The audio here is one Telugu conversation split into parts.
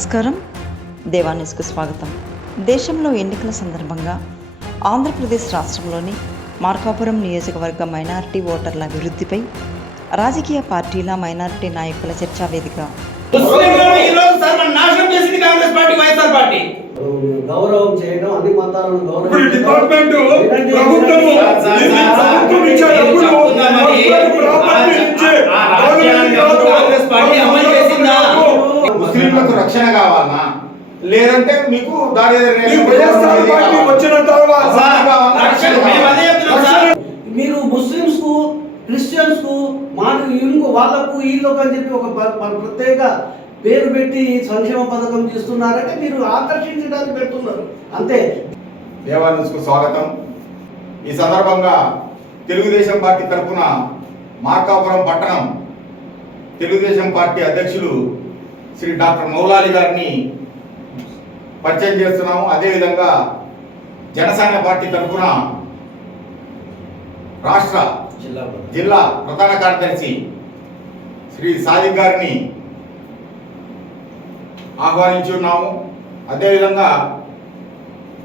నమస్కారం. దేవాన్యూస్కు స్వాగతం. దేశంలో ఎన్నికల సందర్భంగా ఆంధ్రప్రదేశ్ రాష్ట్రంలోని మార్కాపురం నియోజకవర్గ మైనారిటీ ఓటర్ల అభివృద్ధిపై రాజకీయ పార్టీల మైనారిటీ నాయకుల చర్చా వేదిక గౌరవం చేయడం, అన్ని మతాలను ముస్లింలకు రక్షణ కావాలన్నా లేదంటే మీకు మీరు ముస్లింస్ కు, క్రిస్టియన్స్ కు, వాళ్ళకు వీళ్ళకు అని చెప్పి ఒక ప్రత్యేక పేరు పెట్టి సంక్షేమ పథకం చేస్తున్నారంటే మీరు ఆకర్షించడానికి పెడుతున్నారు అంతే. దేవాన్యూస్కు స్వాగతం. ఈ సందర్భంగా తెలుగుదేశం పార్టీ తరఫున మార్కాపురం పట్టణం తెలుగుదేశం పార్టీ అధ్యక్షులు శ్రీ డాక్టర్ మౌలాలి గారిని పరిచయం చేస్తున్నాము. అదేవిధంగా జనసేన పార్టీ తరఫున రాష్ట్ర జిల్లా ప్రధాన కార్యదర్శి శ్రీ సాదిక్ గారిని ఆహ్వానించి ఉన్నాము. అదేవిధంగా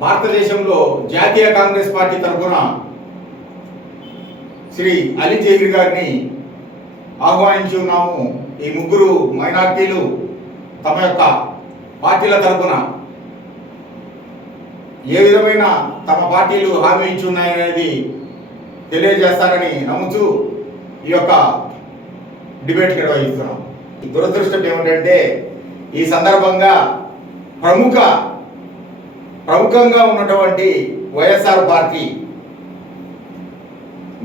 భారతదేశంలో జాతీయ కాంగ్రెస్ పార్టీ తరఫున శ్రీ అలీ జహీర్ గారిని ఆహ్వానించి ఉన్నాము. ఈ ముగ్గురు మైనార్టీలు తమ యొక్క పార్టీల తరఫున ఏ విధమైన తమ పార్టీలు హామీ ఇచ్చి ఉన్నాయనేది తెలియజేస్తారని నమ్ముతూ ఈ యొక్క డిబేట్ నిర్వహిస్తున్నాం. దురదృష్టం ఏమిటంటే ఈ సందర్భంగా ప్రముఖంగా ఉన్నటువంటి వైఎస్ఆర్ పార్టీ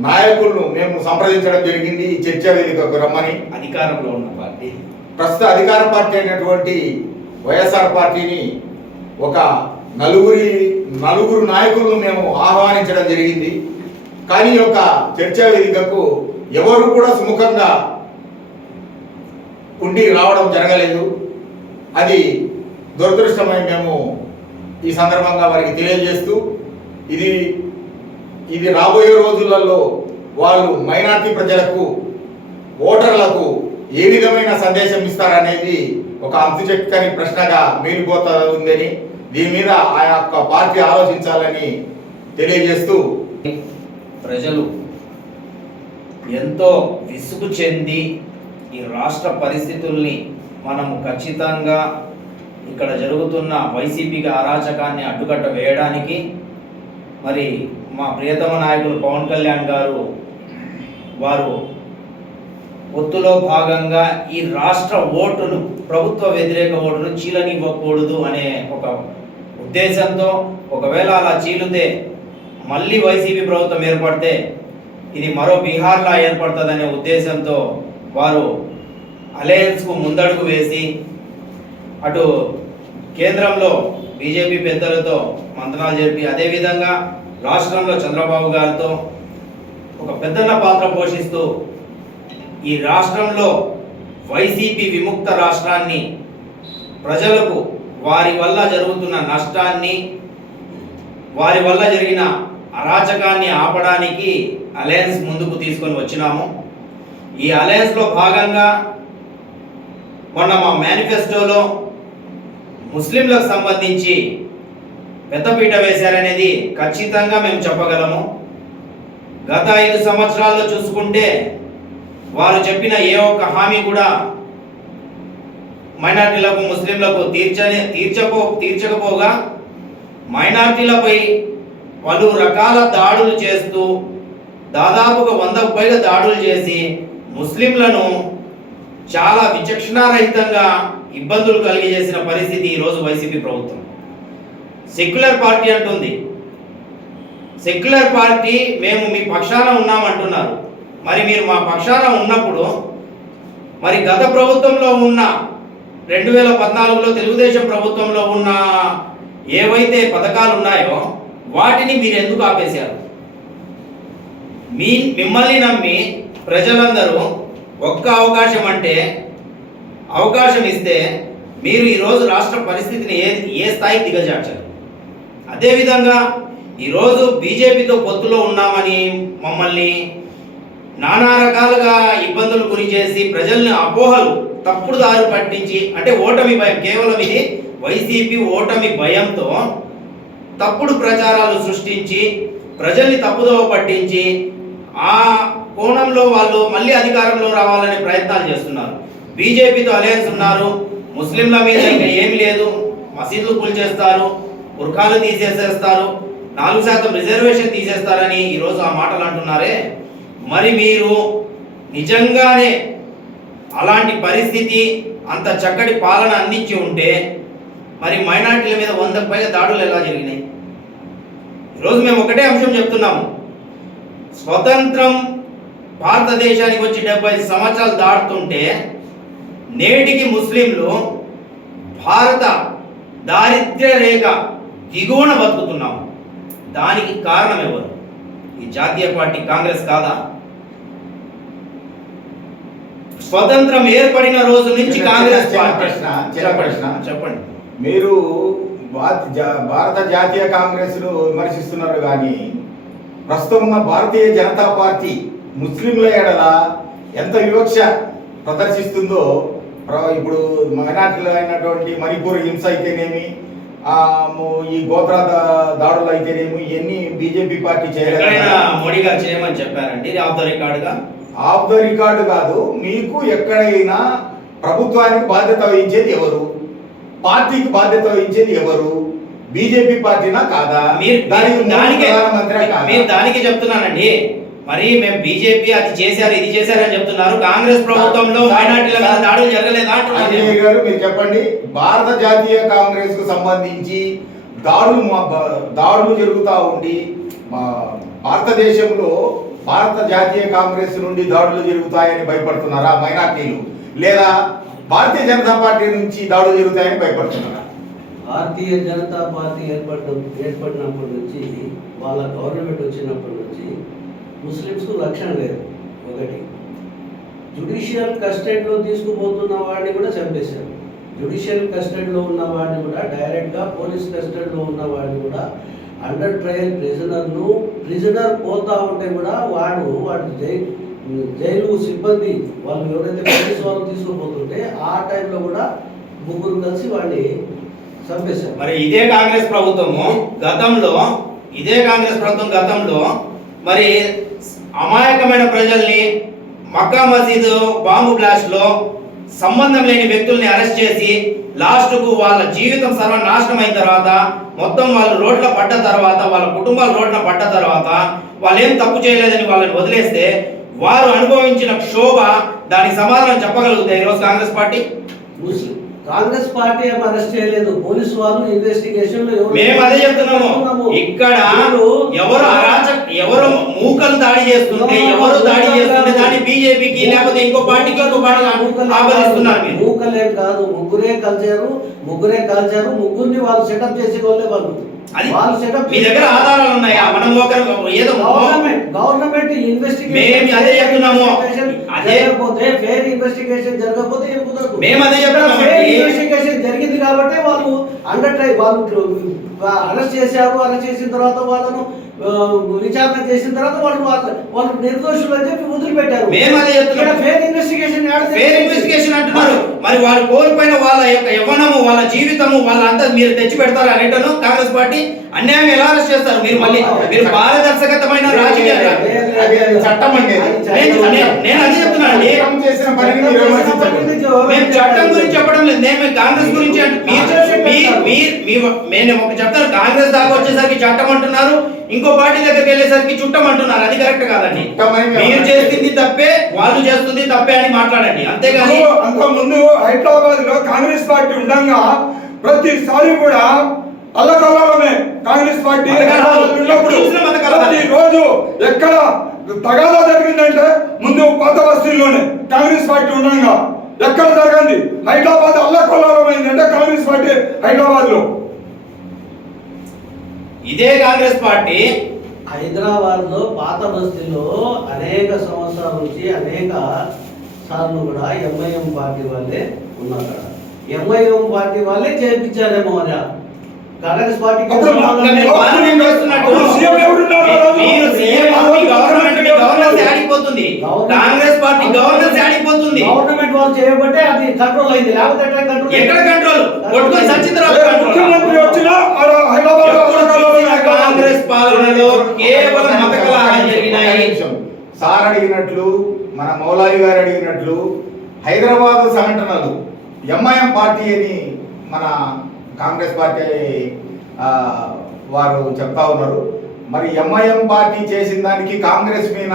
నాయకులను మేము సంప్రదించడం జరిగింది. ఈ చర్చా వేదికకు రమ్మని. అధికారంలో ఉన్న పార్టీ, ప్రస్తుత అధికార పార్టీ అయినటువంటి వైఎస్ఆర్ పార్టీని ఒక నలుగురు నాయకులను మేము ఆహ్వానించడం జరిగింది. కానీ ఈ యొక్క చర్చా వేదికకు ఎవరు కూడా సుముఖంగా ఉండి రావడం జరగలేదు. అది దురదృష్టమని మేము ఈ సందర్భంగా వారికి తెలియజేస్తూ ఇది రాబోయే రోజులలో వాళ్ళు మైనార్టీ ప్రజలకు, ఓటర్లకు ఏ విధమైన సందేశం ఇస్తారనేది ఒక అంతుచక్కని ప్రశ్నగా మిగిలిపోతా ఉందని, దీని మీద ఆ యొక్క పార్టీ ఆలోచించాలని తెలియజేస్తూ ప్రజలు ఎంతో విసుగు చెంది ఈ రాష్ట్ర పరిస్థితుల్ని మనము ఖచ్చితంగా ఇక్కడ జరుగుతున్న వైసీపీకి అరాచకాన్ని అడ్డుకట్ట వేయడానికి మరి మా ప్రియతమ నాయకులు పవన్ కళ్యాణ్ గారు వారు ఒత్తులో భాగంగా ఈ రాష్ట్ర ఓటును, ప్రభుత్వ వ్యతిరేక ఓటును చీలనివ్వకూడదు అనే ఒక ఉద్దేశంతో, ఒకవేళ అలా చీలితే మళ్ళీ వైసీపీ ప్రభుత్వం ఏర్పడితే ఇది మరో బీహార్లా ఏర్పడుతుందనే ఉద్దేశంతో వారు అలయన్స్కు ముందడుగు వేసి అటు కేంద్రంలో బీజేపీ పెద్దలతో మంత్రాలు జరిపి, అదేవిధంగా రాష్ట్రంలో చంద్రబాబు గారితో ఒక పెద్దన్న పాత్ర పోషిస్తూ ఈ రాష్ట్రంలో వైసీపీ విముక్త రాష్ట్రాన్ని, ప్రజలకు వారి వల్ల జరుగుతున్న నష్టాన్ని, వారి వల్ల జరిగిన అరాచకాన్ని ఆపడానికి అలయన్స్ ముందుకు తీసుకొని వచ్చినాము. ఈ అలయన్స్లో భాగంగా మొన్న మా మేనిఫెస్టోలో ముస్లింలకు సంబంధించి పెద్దపీట వేశారనేది ఖచ్చితంగా మేము చెప్పగలము. గత 5 సంవత్సరాల్లో చూసుకుంటే వారు చెప్పిన ఏ ఒక్క హామీ కూడా మైనార్టీలకు, ముస్లింలకు తీర్చకపోగా మైనార్టీలపై పలు రకాల దాడులు చేస్తూ దాదాపుగా 100కు పైగా దాడులు చేసి ముస్లింలను చాలా విచక్షణారహితంగా ఇబ్బందులు కలిగజేసిన పరిస్థితి ఈరోజు వైసీపీ ప్రభుత్వం. సెక్యులర్ పార్టీ అంటుంది. సెక్యులర్ పార్టీ మేము మీ పక్షాన ఉన్నామంటున్నారు. మరి మీరు మా పక్షాన ఉన్నప్పుడు మరి గత ప్రభుత్వంలో ఉన్న 2014లో తెలుగుదేశం ప్రభుత్వంలో ఉన్న ఏవైతే పథకాలు ఉన్నాయో వాటిని మీరు ఎందుకు ఆపేశారు? మిమ్మల్ని నమ్మి ప్రజలందరూ ఒక్క అవకాశం అంటే అవకాశం ఇస్తే మీరు ఈరోజు రాష్ట్ర పరిస్థితిని ఏ స్థాయికి దిగజార్చారు? అదేవిధంగా ఈరోజు బీజేపీతో పొత్తులో ఉన్నామని మమ్మల్ని నానా రకాలుగా ఇబ్బందులు గురి చేసి ప్రజల్ని అపోహలు తప్పుడు దారి పట్టించి, అంటే ఓటమి భయం, కేవలం ఇది వైసీపీ ఓటమి భయంతో తప్పుడు ప్రచారాలు సృష్టించి ప్రజల్ని తప్పుదోవ పట్టించి ఆ కోణంలో వాళ్ళు మళ్ళీ అధికారంలో రావాలనే ప్రయత్నాలు చేస్తున్నారు. బీజేపీతో అలయన్స్ ఉన్నారు. ముస్లింల మీద ఇంకా ఏమి లేదు, మసీదులు కూల్చేస్తారు, బుర్ఖాలు తీసేసేస్తారు, 4% రిజర్వేషన్ తీసేస్తారని ఈరోజు ఆ మాటలు అంటున్నారే. మరి మీరు నిజంగానే అలాంటి పరిస్థితి, అంత చక్కటి పాలన అందించి ఉంటే మరి మైనార్టీల మీద 100కు పైగా దాడులు ఎలా జరిగినాయి? ఈరోజు మేము ఒకటే అంశం చెప్తున్నాము. స్వతంత్రం భారతదేశానికి వచ్చి 75 సంవత్సరాలు దాటుతుంటే నేటికి ముస్లింలు భారత దారిద్ర్య రేఖ దిగువన బతుకుతున్నాము. దానికి కారణం ఎవరు? ఈ జాతీయ పార్టీ కాంగ్రెస్ కాదా? స్వతంత్రం ఏర్పడిన రోజు నుంచి కాంగ్రెస్ చెప్పండి. మీరు భారత జాతీయ కాంగ్రెస్ ను విమర్శిస్తున్నారు కానీ ప్రస్తుతం ఉన్న భారతీయ జనతా పార్టీ ముస్లింల ఎడల ఎంత వివక్ష ప్రదర్శిస్తుందో, ఇప్పుడు మైనార్టీలు అయినటువంటి మణిపూర్ హింస అయితేనేమి, ఈ గోత్ర దాడులు అయితేనేమి, ఇవన్నీ బీజేపీ పార్టీ చేయలేదు. మోడీ గారు చేయమని చెప్పారండి. ఆఫ్ ద రికార్డు కాదు. మీకు ఎక్కడైనా ప్రభుత్వానికి బాధ్యత వహించేది ఎవరు? పార్టీకి బాధ్యత వహించేది ఎవరు? బీజేపీ పార్టీనా కాదా? దానికి చెప్తున్నానండి. మరి మేము బీజేపీ అది చేశారు ఇది చేశారు అని చెప్తున్నారు. కాంగ్రెస్ ప్రభుత్వంలో మైనార్టీల మీద దాడులు జరగలేదా అంటున్నారు గారు. మీరు చెప్పండి, భారత జాతీయ కాంగ్రెస్ కు సంబంధించి దాడులు జరుగుతూ ఉండి భారతదేశంలో భారత జాతీయ కాంగ్రెస్ నుండి దాడులు జరుగుతాయని భయపడుతున్నారా మైనార్టీలు? లేదా భారతీయ జనతా పార్టీ నుంచి దాడులు జరుగుతాయని భయపడుతున్నారా? భారతీయ జనతా పార్టీ ఏర్పడినప్పటి నుంచి, వాళ్ళ గవర్నమెంట్ వచ్చినప్పటి నుంచి ముస్లిమ్స్కు రక్షణ లేదు. ఒకటి, జ్యుడిషియల్ కస్టడీలో తీసుకుపోతున్న వాడిని కూడా చంపేశారు. జ్యుడిషియల్ కస్టడీలో ఉన్న వాడిని కూడా డైరెక్ట్గా పోలీస్ కస్టడీలో ఉన్న వాడిని కూడా అండర్ ట్రయల్ ప్రిజనర్ పోతా ఉంటే కూడా వాడు జైలు సిబ్బంది వాళ్ళు ఎవరైతే పోలీసు వాళ్ళు తీసుకుపోతుంటే ఆ టైంలో కూడా ముగ్గురు కలిసి వాడిని చంపేశారు. మరి ఇదే కాంగ్రెస్ ప్రభుత్వం గతంలో మరి అమాయకమైన ప్రజల్ని మక్కా మసీదు బాంబు బ్లాస్ట్ లో సంబంధం లేని వ్యక్తుల్ని అరెస్ట్ చేసి లాస్ట్కు వాళ్ళ జీవితం సర్వనాశనం అయిన తర్వాత, మొత్తం వాళ్ళు రోడ్ల పడ్డ తర్వాత, వాళ్ళ కుటుంబాలు రోడ్ల పడ్డ తర్వాత, వాళ్ళు ఏం తప్పు చేయలేదని వాళ్ళని వదిలేస్తే వారు అనుభవించిన క్షోభ, దానికి సమాధానం చెప్పగలుగుతాయి ఈరోజు కాంగ్రెస్ పార్టీ? కాంగ్రెస్ పార్టీ ఏం అరెస్ట్ చేయలేదు. పోలీసు వాళ్ళు ఇన్వెస్టిగేషన్ లో మేము అదే చెప్తున్నాము. ఇక్కడ ఎవరు మూకలు దాడి చేస్తుంటే, దాన్ని బీజేపీకి లేకపోతే ఇంకో పార్టీకి ఆపాదిస్తున్నారు. మూకలేం కాదు, ముగ్గురే కలిచారు. ముగ్గురిని వాళ్ళు సెటప్ చేసి వాళ్ళు మీ దగ్గర ఆధారాలు ఉన్నాయా? మనం ఏదో గవర్నమెంట్ మేము అదే చెప్తున్నాము. ఫెయిర్ ఇన్వెస్టిగేషన్ జరగకపోతే మేము అదే ఇన్వెస్టిగేషన్ జరిగింది కాబట్టి వాళ్ళు వాళ్ళు అరెస్ట్ చేశారు. అరెస్ట్ చేసిన తర్వాత వాళ్ళను విచారణ చేసిన తర్వాత వాళ్ళు నిర్దోషులు అని చెప్పి వదిలిపెట్టారు. మేము అదే చెప్తున్నాం. ఫెయిర్ ఇన్వెస్టిగేషన్ అంటున్నారు. మరి వాళ్ళు కోల్పోయిన వాళ్ళ యొక్క యవ్వనము, వాళ్ళ జీవితము, వాళ్ళంతా మీరు తెచ్చి పెడతారు రిటర్న్ కాంగ్రెస్ పార్టీ? అన్యాయం ఎలా అరెస్ట్ చేస్తారు? మీరు పారదర్శకతమైన రాజకీయ చట్టం అంటే నేను అదే చెప్తున్నాను. మేము చట్టం గురించి చెప్పడం లేదు, నేను కాంగ్రెస్ గురించి నేను ఒక చెప్తాను. కాంగ్రెస్ దాకా వచ్చేసరికి చట్టం అంటున్నారు, ఇంకో పార్టీ దగ్గరికి వెళ్ళేసరికి చుట్టం అంటున్నారు. అది కరెక్ట్ కాదండి. మీరు చేస్తుంది తప్పే, వాళ్ళు చేస్తుంది తప్పే అని మాట్లాడండి, అంతేగాని. అంత ముందు హైదరాబాద్ లో కాంగ్రెస్ పార్టీ ఉండగా ప్రతిసారి కూడా అల్లకల్లమే కాంగ్రెస్ పార్టీ ప్రతి రోజు ఎక్కడ తగాదా జరిగిందంటే ముందు పాత బస్తీల్లోనే కాంగ్రెస్ పార్టీ ఉండగా ఎక్కడ జరగండి. హైదరాబాద్ అల్లకల్లమైందంటే కాంగ్రెస్ పార్టీ హైదరాబాద్ లో. ఇదే కాంగ్రెస్ పార్టీ హైదరాబాద్ లో పాత బస్తీలో అనేక సంవత్సరాల నుంచి అనేక సార్లు కూడా ఎంఐఎం పార్టీ వాళ్ళే ఉన్నారు. ఎంఐఎం పార్టీ వాళ్ళే చేర్పించారేమో అని కాంగ్రెస్ పార్టీకి అప్పుడు సంబంధం మీరు లేదు. పార్లమెంట్ చేస్తున్నట్టు అప్పుడు సీఎం ఎవరున్నారు ఆ రోజు? మీరు సీఎం మీ గవర్నెన్స్ ఆడిపోతుంది. కాంగ్రెస్ పార్టీ గవర్నెన్స్ ఆడిపోతుంది. గవర్నమెంట్ వాళ్ళు చేయబట్టే అది కంట్రోల్ అయింది, లేకపోతే ఎట్లా కంట్రోల్? ఎక్కడ కంట్రోల్? కొట్టుకొని సచిత్రాలు ముఖ్యమంత్రి వచ్చినా కాంగ్రెస్ పాలనలో కేవలం మత కలహాలు జరిగినాయి. సార్ అడిగినట్లు, మన మౌలాలి గారు అడిగినట్లు, హైదరాబాద్ సంఘటనలు ఎంఐఎం పార్టీ అని మన కాంగ్రెస్ పార్టీ వారు చెప్తా ఉన్నారు. మరి ఎంఐఎం పార్టీ చేసిన దానికి కాంగ్రెస్ మీద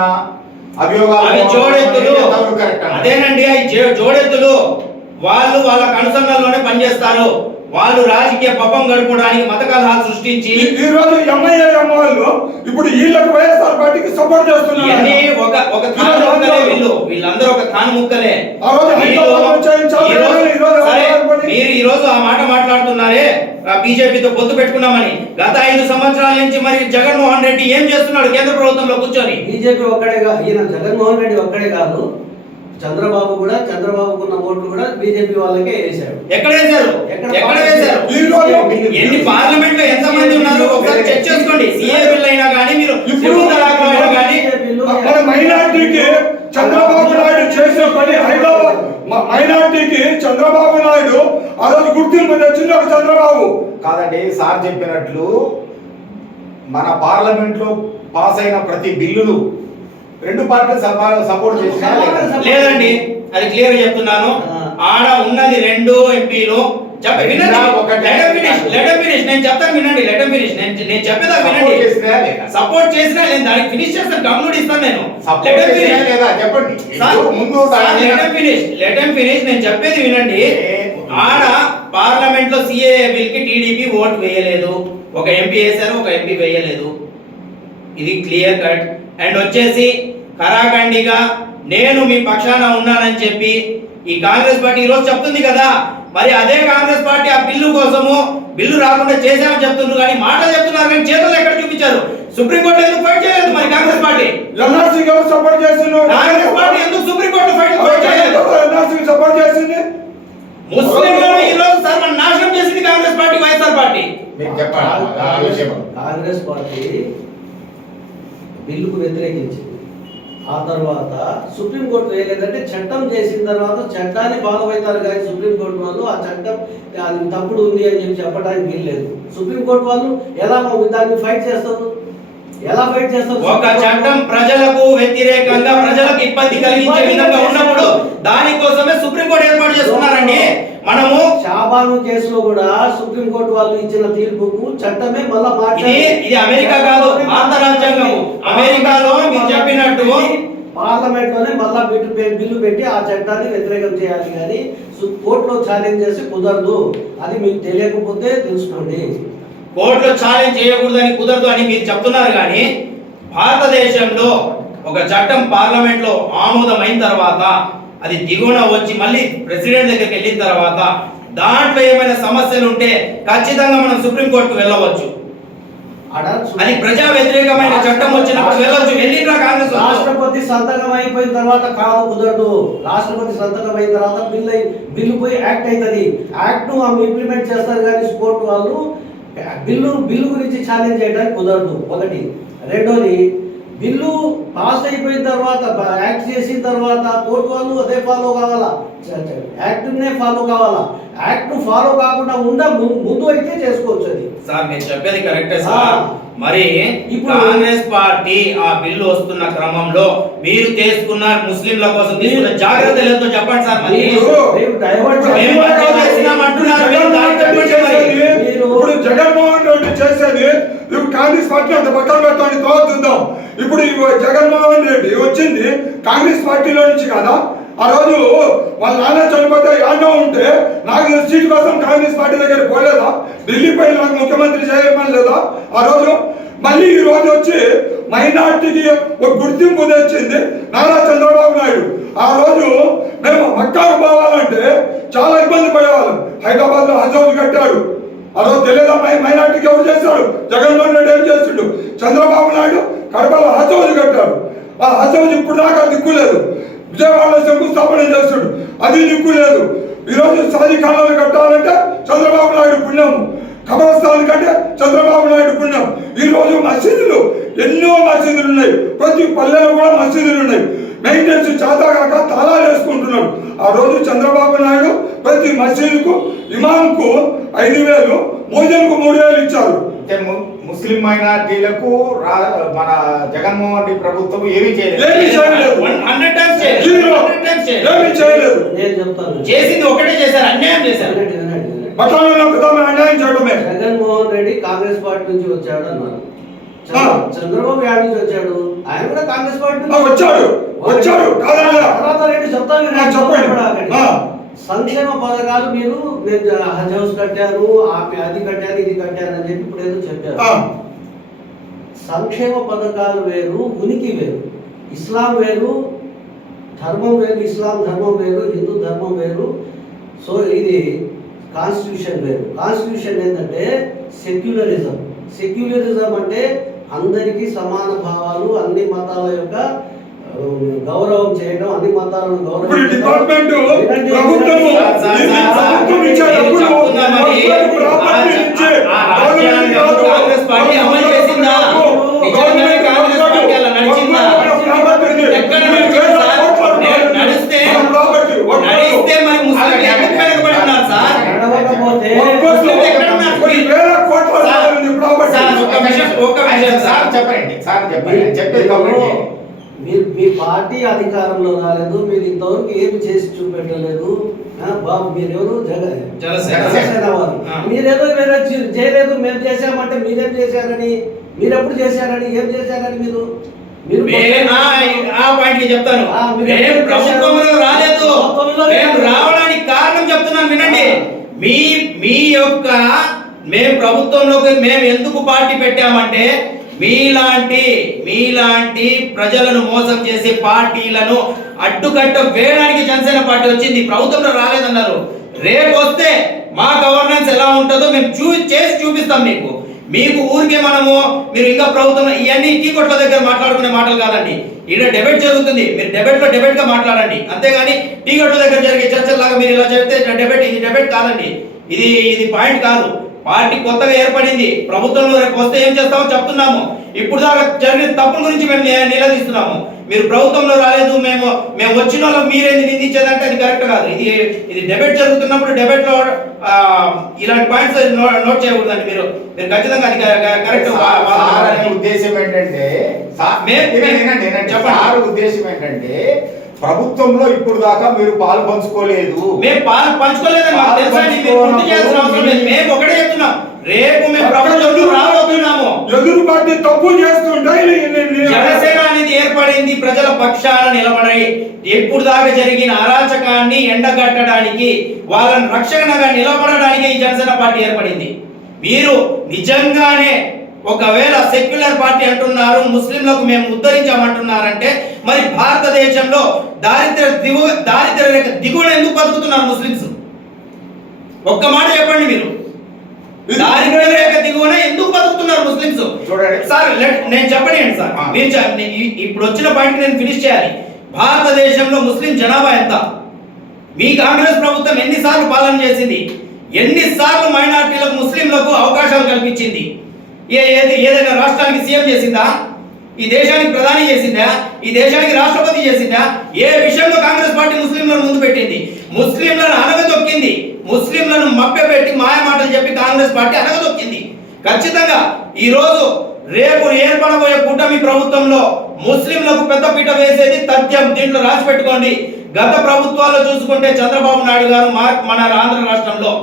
అభియోగాలు అవి జోడెత్తులు. కరెక్ట్ అదేనండి, అవి జోడెత్తులు. వాళ్ళు వాళ్ళ కనుసన్నల్లోనే పనిచేస్తారు. వాళ్ళు రాజకీయ పబ్బం గడుపుకోవడానికి మత కలహాలు సృష్టించి ఈ రోజు ఎంఐఎం వాళ్ళు ఇప్పుడు వీళ్ళకి వైఎస్ఆర్ పార్టీకి సపోర్ట్ చేస్తున్నారు. ఇవన్నీ ఒక తాను ముక్కలే. వీళ్ళందరూ ఒక తాను ముక్కలే. ఆ రోజు హైదరాబాద్లో చేయించాలి, ఈ రోజు సరే, మీరు ఈ రోజు ఆ మాట మాట్లాడుతున్నారే బీజేపీతో పొత్తు పెట్టుకున్నామని. గత 5 సంవత్సరాల నుంచి మరి జగన్మోహన్ రెడ్డి ఏం చేస్తున్నాడు కేంద్ర ప్రభుత్వంలో కూర్చొని? బీజేపీ ఒక్కడే కాదు, ఈయన జగన్మోహన్ రెడ్డి ఒక్కడే కాదు, చంద్రబాబుకున్న ఓట్లు కూడా బీజేపీ వాళ్ళకే వేశాడు. ఎక్కడ వేశారు? ఈ రోజు ఎన్ని పార్లమెంట్ లో ఎంత మంది ఉన్నారు ఒకసారి చెక్ చేసుకోండి. సీఏ బిల్ అయినా కానీ మీరు త్రిపుల్ తలాక్ అయినా కానీ మన మైనార్టీకి చంద్రబాబు నాయుడు చేసిన పని, హైదరాబాద్ మైనార్టీకి చంద్రబాబు నాయుడు ఆ రోజు గుర్తింపు తెచ్చింది ఒక చంద్రబాబు. కాదండి, సార్ చెప్పినట్లు మన పార్లమెంట్ లో పాస్ అయిన ప్రతి బిల్లులు 2 పార్టీలు సపోర్ట్ చేసినా లేదండి, అది క్లియర్ గా చెప్తున్నాను. ఆడ ఉన్నది 2 ఎంపీలు. వినండి, నేను చెప్తాను వినండి. నేను చెప్పేదా వినండి. సపోర్ట్ చేసినా నేను దానికి ఫినిష్ చేస్తాను, కంక్లూడ్ ఇస్తాను. నేను చెప్పండి ముందు ఫినిష్ నేను చెప్పేది వినండి. ఆడ పార్లమెంట్ లో సిఏ బిల్ కి టీడీపీ ఓటు వేయలేదు. ఒక ఎంపీ వేశారు, ఒక ఎంపీ వేయలేదు. ఇది క్లియర్ కట్. అండ్ వచ్చేసి కరాఖండిగా నేను మీ పక్షాన ఉన్నానని చెప్పి ఈ కాంగ్రెస్ పార్టీ ఈ రోజు చెప్తుంది కదా. మరి అదే కాంగ్రెస్ పార్టీ ఆ బిల్లు రాకుండా చేశామని చెప్తున్నారు, కానీ మాటలు చెప్తున్నారు, కానీ చేతులు ఎక్కడ చూపించారు? సుప్రీంకోర్టు ఎందుకు ఫైట్ చేయలేదు మరి కాంగ్రెస్ పార్టీ? ఎన్ఆర్సీ ఎవరు సపోర్ట్ చేస్తున్నారు? కాంగ్రెస్ పార్టీ ఎందుకు సుప్రీంకోర్టు ఫైట్ చేయలేదు? ఎన్ఆర్సీ సపోర్ట్ చేసింది. ముస్లింలను ఈ రోజు సర్వనాశనం చేసింది Congress party, YSR party. Congress party బిల్లుకు వ్యతిరేకించింది. ఆ తర్వాత సుప్రీంకోర్టు వేయలేదంటే చట్టం చేసిన తర్వాత చట్టాన్ని ఫాలో అవుతారు, కానీ సుప్రీంకోర్టు వాళ్ళు ఆ చట్టం అది తప్పుడు ఉంది అని చెప్పి చెప్పడానికి వీల్లేదు. సుప్రీంకోర్టు వాళ్ళు ఎలా దాన్ని ఫైట్ చేస్తారు? ఎలా ఫైట్ చేస్తారు? ఒక చట్టం ప్రజలకు వ్యతిరేకంగా ప్రజలకు ఇబ్బంది కలిగించే విధంగా ఉన్నప్పుడు దానికోసమే సుప్రీంకోర్టు ఏర్పాటు చేసుకున్నారండి. మనము షాబాను కేసులో కూడా సుప్రీంకోర్టు వాళ్ళు ఇచ్చిన తీర్పుకు చట్టమే మళ్ళా ఇది అమెరికా కాదు, భారత రాజ్యాంగము. అమెరికాలో మీరు చెప్పినట్టు పార్లమెంట్ లోనే మళ్ళా బిల్లు పెట్టి ఆ చట్టాన్ని వ్యతిరేకం చేయాలి, కానీ కోర్టులో ఛాలెంజ్ చేసి కుదరదు. అది మీకు తెలియకపోతే తెలుసుకోండి. కోర్టులో ఛాలెంజ్ చేయకూడదని కుదరదు అని మీరు చెప్తున్నారు, కానీ భారతదేశంలో ఒక చట్టం పార్లమెంట్ లో ఆమోదమైన తర్వాత అది దిగువన వచ్చి మళ్ళీ ప్రెసిడెంట్ దగ్గరికి వెళ్ళిన తర్వాత దాంట్లో ఏమైనా సమస్యలు ఉంటే ఖచ్చితంగా మనం సుప్రీంకోర్టుకు వెళ్ళవచ్చు. అది ప్రజా వ్యతిరేకమైన చట్టం వచ్చినప్పుడు వెళ్ళొచ్చు. వెళ్ళిరా కాంగ్రెస్ రాష్ట్రపతి సంతకం అయిపోయిన తర్వాత కాదు, కుదరదు. రాష్ట్రపతి సంతకం అయిన తర్వాత బిల్లు పోయి యాక్ట్ అవుతుంది. యాక్ట్ ను ఇంప్లిమెంట్ చేస్తారు, కానీ కోర్టు వాళ్ళు బిల్లు గురించి ఛాలెంజ్ చేయడానికి కుదరదు. ఒకటి. రెండోది, బిల్లు పాస్ అయిపోయిన తర్వాత యాక్ట్ చేసిన తర్వాత కోర్టు వాళ్ళు అదే ఫాలో కావాలా, యాక్ట్ నే ఫాలో కావాలా. యాక్ట్ ఫాలో కాకుండా ముందు అయితే చేసుకోవచ్చు. అది సార్ నేను చెప్పేది కరెక్టే సార్. మరి ఇప్పుడు కాంగ్రెస్ పార్టీ ఆ బిల్లు వస్తున్న క్రమంలో మీరు తీసుకున్న ముస్లింల కోసం తీసుకున్న జాగ్రత్తలు ఏంటో చెప్పండి సార్. మరి ఇప్పుడు జగన్మోహన్ రెడ్డి చేసేది కాంగ్రెస్ పార్టీ అంత పక్కన పెట్టాలని తోచుద్దాం. ఇప్పుడు జగన్మోహన్ రెడ్డి వచ్చింది కాంగ్రెస్ పార్టీలో నుంచి కదా. ఆ రోజు వాళ్ళ నాన్న చనిపోతే యాడ్లో ఉంటే నాకు సీట్ కోసం కాంగ్రెస్ పార్టీ దగ్గర పోలేదా? ఢిల్లీ పై నాకు ముఖ్యమంత్రి చేయమని లేదా? ఆ రోజు మళ్ళీ ఈ రోజు వచ్చి మైనార్టీకి ఒక గుర్తింపు తెచ్చింది నారా చంద్రబాబు నాయుడు. ఆ రోజు మేము మక్కాకు పోవాలంటే చాలా ఇబ్బంది పడేవాళ్ళం. హైదరాబాద్ లో హజ్ హౌస్ కట్టాడు. ఆ రోజు తెలియదా మైనార్టీకి ఎవరు చేశాడు? జగన్మోహన్ రెడ్డి ఏం చేసిండు? చంద్రబాబు నాయుడు కడపలో హజ్ హౌస్ కట్టాడు. ఆ హజ్ హౌస్ ఇప్పుడు దాకా దిక్కులేదు. విజయవాడలో శంకుస్థాపన చేస్తాడు, అది దిక్కు లేదు. ఈరోజు సాధికారాలు కట్టాలంటే చంద్రబాబు నాయుడు పుణ్యము. కబరస్థాన్ కంటే చంద్రబాబు నాయుడు పుణ్యం. ఈ రోజు మసీదులు, ఎన్నో మసీదులు ఉన్నాయి, ప్రతి పల్లెలో కూడా మసీదులు ఉన్నాయి. మెయింటెనెన్స్ చేతగాక తాళాలు వేసుకుంటున్నాడు. ఆ రోజు చంద్రబాబు నాయుడు ప్రతి మసీదుకు ఇమాంకు 5,000, మోజన్కు 3,000 ఇచ్చారు. అంటే ముస్లిం మైనార్టీలకు మన జగన్మోహన్ రెడ్డి ప్రభుత్వం ఏమీ చేయలేదు. ఏమీ చేయలేదు. 100 times ఏమీ చేయలేదు. నేను చెప్తాను, చేసింది ఒకటే చేశారు, అన్యాయం చేశారు. బఠానీలో పెద్ద అన్యాయం చేయడమే. జగన్మోహన్ రెడ్డి కాంగ్రెస్ పార్టీ నుంచి వచ్చాడు అన్నారు. చంద్రబాబు యాడ్ నుంచి వచ్చాడు, ఆయన కూడా కాంగ్రెస్ పార్టీ నుంచి వచ్చాడు కాదనలే. తర్వాత రెడ్డి చెప్తాను, చెప్పండి. సంక్షేమ పథకాలు మీరు హజ్ హౌస్ కట్టారు, అది కట్టారు, ఇది కట్టారు అని చెప్పి ఇప్పుడు ఏదో చెప్పారు. సంక్షేమ పథకాలు వేరు, ఉనికి వేరు. ఇస్లాం వేరు, ధర్మం వేరు. ఇస్లాం ధర్మం వేరు, హిందూ ధర్మం వేరు. సో ఇది కాన్స్టిట్యూషన్ వేరు. కాన్స్టిట్యూషన్ ఏంటంటే సెక్యులరిజం. సెక్యులరిజం అంటే అందరికీ సమాన భావాలు, అన్ని మతాల యొక్క గౌరవం చేయడం, అన్ని మతాలను గౌరవం. డిపార్ట్మెంట్ కాంగ్రెస్ పార్టీ అమలు చేసిందా? నిజంగానే కాంగ్రెస్ పార్టీ అలా నడిచిందా? ఎక్కడ నడిస్తే మరి ముస్లిం ఎందుకు వెనకబడుతున్నారు సార్? మీ పార్టీ అధికారంలో రాలేదు, మీరు ఇంతవరకు ఏమి చేసి చూపెట్టలేదు. బాబు మీరెవరు? జనసేన వారు. మీరేదో చేయలేదు, మేము చేసామంటే మీరేం చేశారని, మీరెప్పుడు చేశారని, ఏం చేశారని మీరు చెప్తాను. ప్రభుత్వంలో రాలేదు, రావడానికి కారణం చెప్తున్నాను వినండి. మీ యొక్క మేము ప్రభుత్వంలోకి మేము ఎందుకు పార్టీ పెట్టామంటే మీలాంటి ప్రజలను మోసం చేసే పార్టీలను అడ్డుకట్ట వేయడానికి జనసేన పార్టీ వచ్చింది. ప్రభుత్వంలో రాలేదన్నారు. రేపు వస్తే మా గవర్నెన్స్ ఎలా ఉంటుందో మేము చేసి చూపిస్తాం మీకు ఊరికే మీరు ఇంకా ప్రభుత్వం ఇవన్నీ టీ కొట్ల దగ్గర మాట్లాడుకునే మాటలు కాదండి. ఇక్కడ డెబేట్ జరుగుతుంది, మీరు డెబేట్ గా మాట్లాడండి. అంతేగాని టీ కొట్ల దగ్గర జరిగే చర్చలాగా మీరు ఇలా చెప్తే ఇది డెబేట్ కాదండి. ఇది పాయింట్ కాదు. పార్టీ కొత్తగా ఏర్పడింది, ప్రభుత్వంలో రేపు వస్తే ఏం చేస్తామో చెప్తున్నాము. ఇప్పుడు దాకా జరిగిన తప్పుల గురించి మేము నిలదీస్తున్నాము. మీరు ప్రభుత్వంలో రాలేదు, మేము వచ్చిన వాళ్ళకి మీరేంది నిందించేదంటే అది కరెక్ట్ కాదు. ఇది డెబేట్ జరుగుతున్నప్పుడు డెబేట్ లో ఇలాంటి పాయింట్స్ నోట్ చేయకూడదండి. మీరు ఖచ్చితంగా అది కరెక్ట్. ఉద్దేశం ఏంటంటే ఉద్దేశం ఏంటంటే ప్రభుత్వంలో ఇప్పుడు దాకా మీరు పాలు పంచుకోలేదు. మేము పాలు పంచుకోలేదని మాకు తెలుసండి. మీరు గుర్తు చేయాల్సిన అవసరం లేదు. మేము ఒకటే చెప్తున్నాం, రేపు మేము ప్రభుత్వంలో రాబోతున్నాము. ఎదురు పార్టీ తప్పు చేస్తుంటే జనసేన అనేది ఏర్పడింది ప్రజల పక్షాన నిలబడి ఎప్పుడు దాకా జరిగిన అరాచకాన్ని ఎండగట్టడానికి, వాళ్ళని రక్షణగా నిలబడడానికి ఈ జనసేన పార్టీ ఏర్పడింది. మీరు నిజంగానే ఒకవేళ సెక్యులర్ పార్టీ అంటున్నారు, ముస్లింలకు మేము ఉద్ధరించామంటున్నారంటే మరి భారతదేశంలో దారిద్ర్య రేఖ దిగువన ఎందుకు బతుకుతున్నారు ముస్లింస్? ఒక్క మాట చెప్పండి. మీరు దారిద్ర్య రేఖ దిగువన ఎందుకు బతుకుతున్నారు ముస్లింస్? చూడండి సార్, నేను చెప్పండి సార్. ఇప్పుడు వచ్చిన పాయింట్ నేను ఫినిష్ చేయాలి. భారతదేశంలో ముస్లిం జనాభా ఎంత? మీ కాంగ్రెస్ ప్రభుత్వం ఎన్నిసార్లు పాలన చేసింది? ఎన్నిసార్లు మైనారిటీలకు, ముస్లింలకు అవకాశాలు కల్పించింది? ఏదైనా రాష్ట్రానికి సీఎం చేసిందా? ఈ దేశానికి ప్రధాని చేసిందా? ఈ దేశానికి రాష్ట్రపతి చేసిందా? ఏ విషయంలో కాంగ్రెస్ పార్టీ ముస్లింలను ముందు పెట్టింది? ముస్లింలను అనగదొక్కింది. ముస్లింలను మభ్యపెట్టి మాయ మాటలు చెప్పి కాంగ్రెస్ పార్టీ అనగదొక్కింది. ఖచ్చితంగా ఈ రోజు రేపు ఏర్పడబోయే కూటమి ప్రభుత్వంలో ముస్లింలకు పెద్దపీట వేసేది తథ్యం. దీంట్లో రాసి పెట్టుకోండి. గత ప్రభుత్వాల్లో చూసుకుంటే చంద్రబాబు నాయుడు గారు మన ఆంధ్ర రాష్ట్రంలో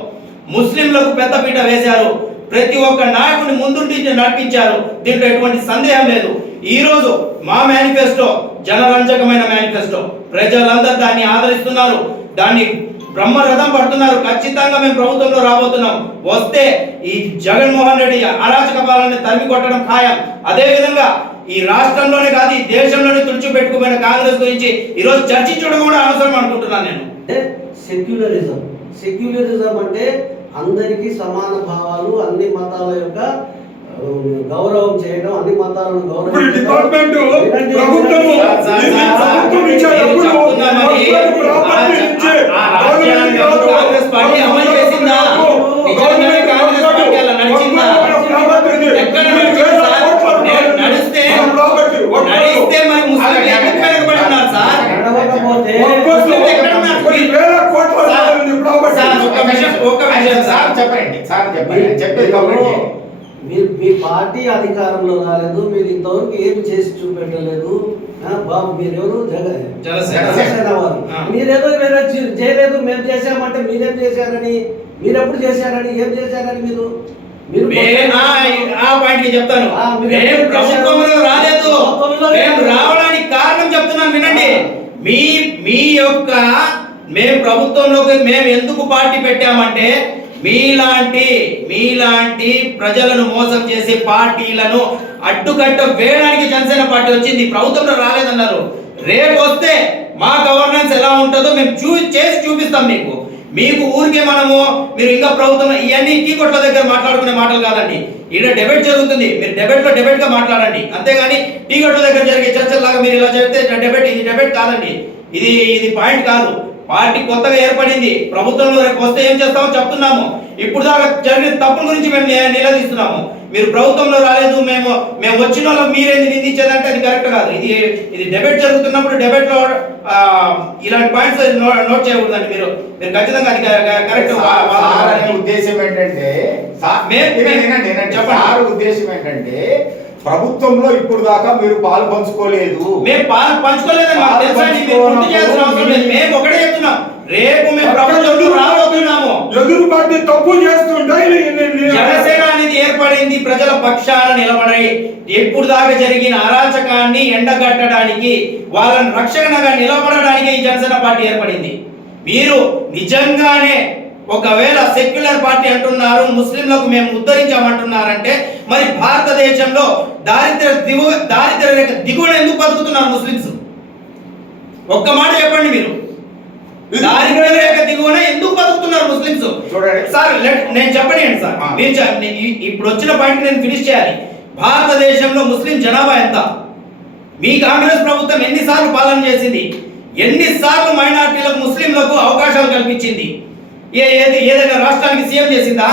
ముస్లింలకు పెద్దపీట వేశారు. ప్రతి ఒక్క నాయకుడిని ముందుండి నడిపించారు. దీంట్లో ఎటువంటి సందేహం లేదు. ఈ రోజు మా మేనిఫెస్టో జనరంజకమైన మేనిఫెస్టో. ప్రజలందరూ దాన్ని ఆదరిస్తున్నారు, దాన్ని బ్రహ్మరథం పడుతున్నారు. ఖచ్చితంగా మేము ప్రభుత్వంలో రాబోతున్నాం. వస్తే ఈ జగన్మోహన్ రెడ్డి అరాచక పాలనని తరిమి కొట్టడం ఖాయం. అదే విధంగా ఈ రాష్ట్రంలోనే కాదు, ఈ దేశంలోనే తుడిచిపెట్టుకుపోయిన కాంగ్రెస్ గురించి ఈ రోజు చర్చించడం కూడా అవసరం అనుకుంటున్నాను నేను. సెక్యులరిజం అంటే అందరికీ సమాన భావాలు, అన్ని మతాల యొక్క గౌరవం చేయడం, అన్ని మతాలను గౌరవం. డిపార్ట్మెంట్ కాంగ్రెస్ పార్టీ అమలు చేసిందా? నిజంగానే కాంగ్రెస్ పార్టీ అలా ఒక్క విషయం సార్ చెప్పండి, సార్ చెప్పండి, చెప్పేది కంప్లీట్ చేయండి. మీరు మీ పార్టీ అధికారంలో రాలేదు, మీరు ఇంతవరకు ఏమి చేసి చూపెట్టలేదు. బాబు మీరెవరు? జనసేన వారు. మీరేదో వేరే చేయలేదు, మేము చేసామంటే మీరేం చేశారని, మీరెప్పుడు చేశారని, ఏం చేశారని మీరు ఆ పాయింట్ చెప్తాను. మేము ప్రభుత్వంలో రాలేదు, మేము రావడానికి కారణం చెప్తున్నాను వినండి. మీ యొక్క మేము ప్రభుత్వంలోకి మేము ఎందుకు పార్టీ పెట్టామంటే మీలాంటి ప్రజలను మోసం చేసే పార్టీలను అడ్డుకట్ట వేయడానికి జనసేన పార్టీ వచ్చింది. ప్రభుత్వంలో రాలేదన్నారు. రేపు వస్తే మా గవర్నెన్స్ ఎలా ఉంటుందో మేము చేసి చూపిస్తాం మీకు ఊరికే మీరు ఇంకా ప్రభుత్వం ఇవన్నీ టీ కొట్ల దగ్గర మాట్లాడుకునే మాటలు కాదండి. ఇక్కడ డెబేట్ జరుగుతుంది, మీరు డెబేట్ గా మాట్లాడండి. అంతేగాని టీ కొట్ల దగ్గర జరిగే చర్చలాగా మీరు ఇలా చెప్తే ఇది డెబేట్ కాదండి. ఇది పాయింట్ కాదు. పార్టీ కొత్తగా ఏర్పడింది, ప్రభుత్వంలో రేపు వస్తే ఏం చేస్తామో చెప్తున్నాము. ఇప్పుడు దాకా జరిగిన తప్పుల గురించి మేము నిలదీస్తున్నాము. మీరు ప్రభుత్వంలో రాలేదు, మేము వచ్చిన వాళ్ళు మీరేంది నిందించేదంటే అది కరెక్ట్ కాదు. ఇది డెబేట్ జరుగుతున్నప్పుడు డెబేట్ లో ఇలాంటి పాయింట్స్ నోట్ చేయకూడదండి. మీరు ఖచ్చితంగా అది కరెక్ట్. ఉద్దేశం ఏంటంటే చెప్పండి. ఉద్దేశం ఏంటంటే ప్రభుత్వంలో ఇప్పుడు దాకా మీరు పాలు పంచుకోలేదు. మేము పాలు పంచుకోలేదని మాకు తెలుసండి. మీరు గుర్తు చేయాల్సిన అవసరం లేదు. మేము ఒకటే చెప్తున్నాం, రేపు మేము ప్రభుత్వంలో రాబోతున్నాము. ఎదురు పార్టీ తప్పు చేస్తుంటే జనసేన అనేది ఏర్పడింది ప్రజల పక్షాన నిలబడి ఎప్పుడు దాకా జరిగిన అరాచకాన్ని ఎండగట్టడానికి, వాళ్ళని రక్షణగా నిలబడడానికి ఈ జనసేన పార్టీ ఏర్పడింది. మీరు నిజంగానే ఒకవేళ సెక్యులర్ పార్టీ అంటున్నారు, ముస్లింలకు మేము ఉద్ధరించామంటున్నారంటే మరి భారతదేశంలో దారిద్ర్య రేఖ దిగువన ఎందుకు బతుకుతున్నారు ముస్లింస్? ఒక్క మాట చెప్పండి. మీరు దారిద్ర్య రేఖ దిగువన ఎందుకు బతుకుతున్నారు ముస్లింస్? చూడండి సార్, నేను చెప్పండి సార్. ఇప్పుడు వచ్చిన పాయింట్ నేను ఫినిష్ చేయాలి. భారతదేశంలో ముస్లిం జనాభా ఎంత? మీ కాంగ్రెస్ ప్రభుత్వం ఎన్నిసార్లు పాలన చేసింది? ఎన్నిసార్లు మైనారిటీలకు ముస్లింలకు అవకాశాలు కల్పించింది? ఏదైనా రాష్ట్రానికి సీఎం చేసిందా?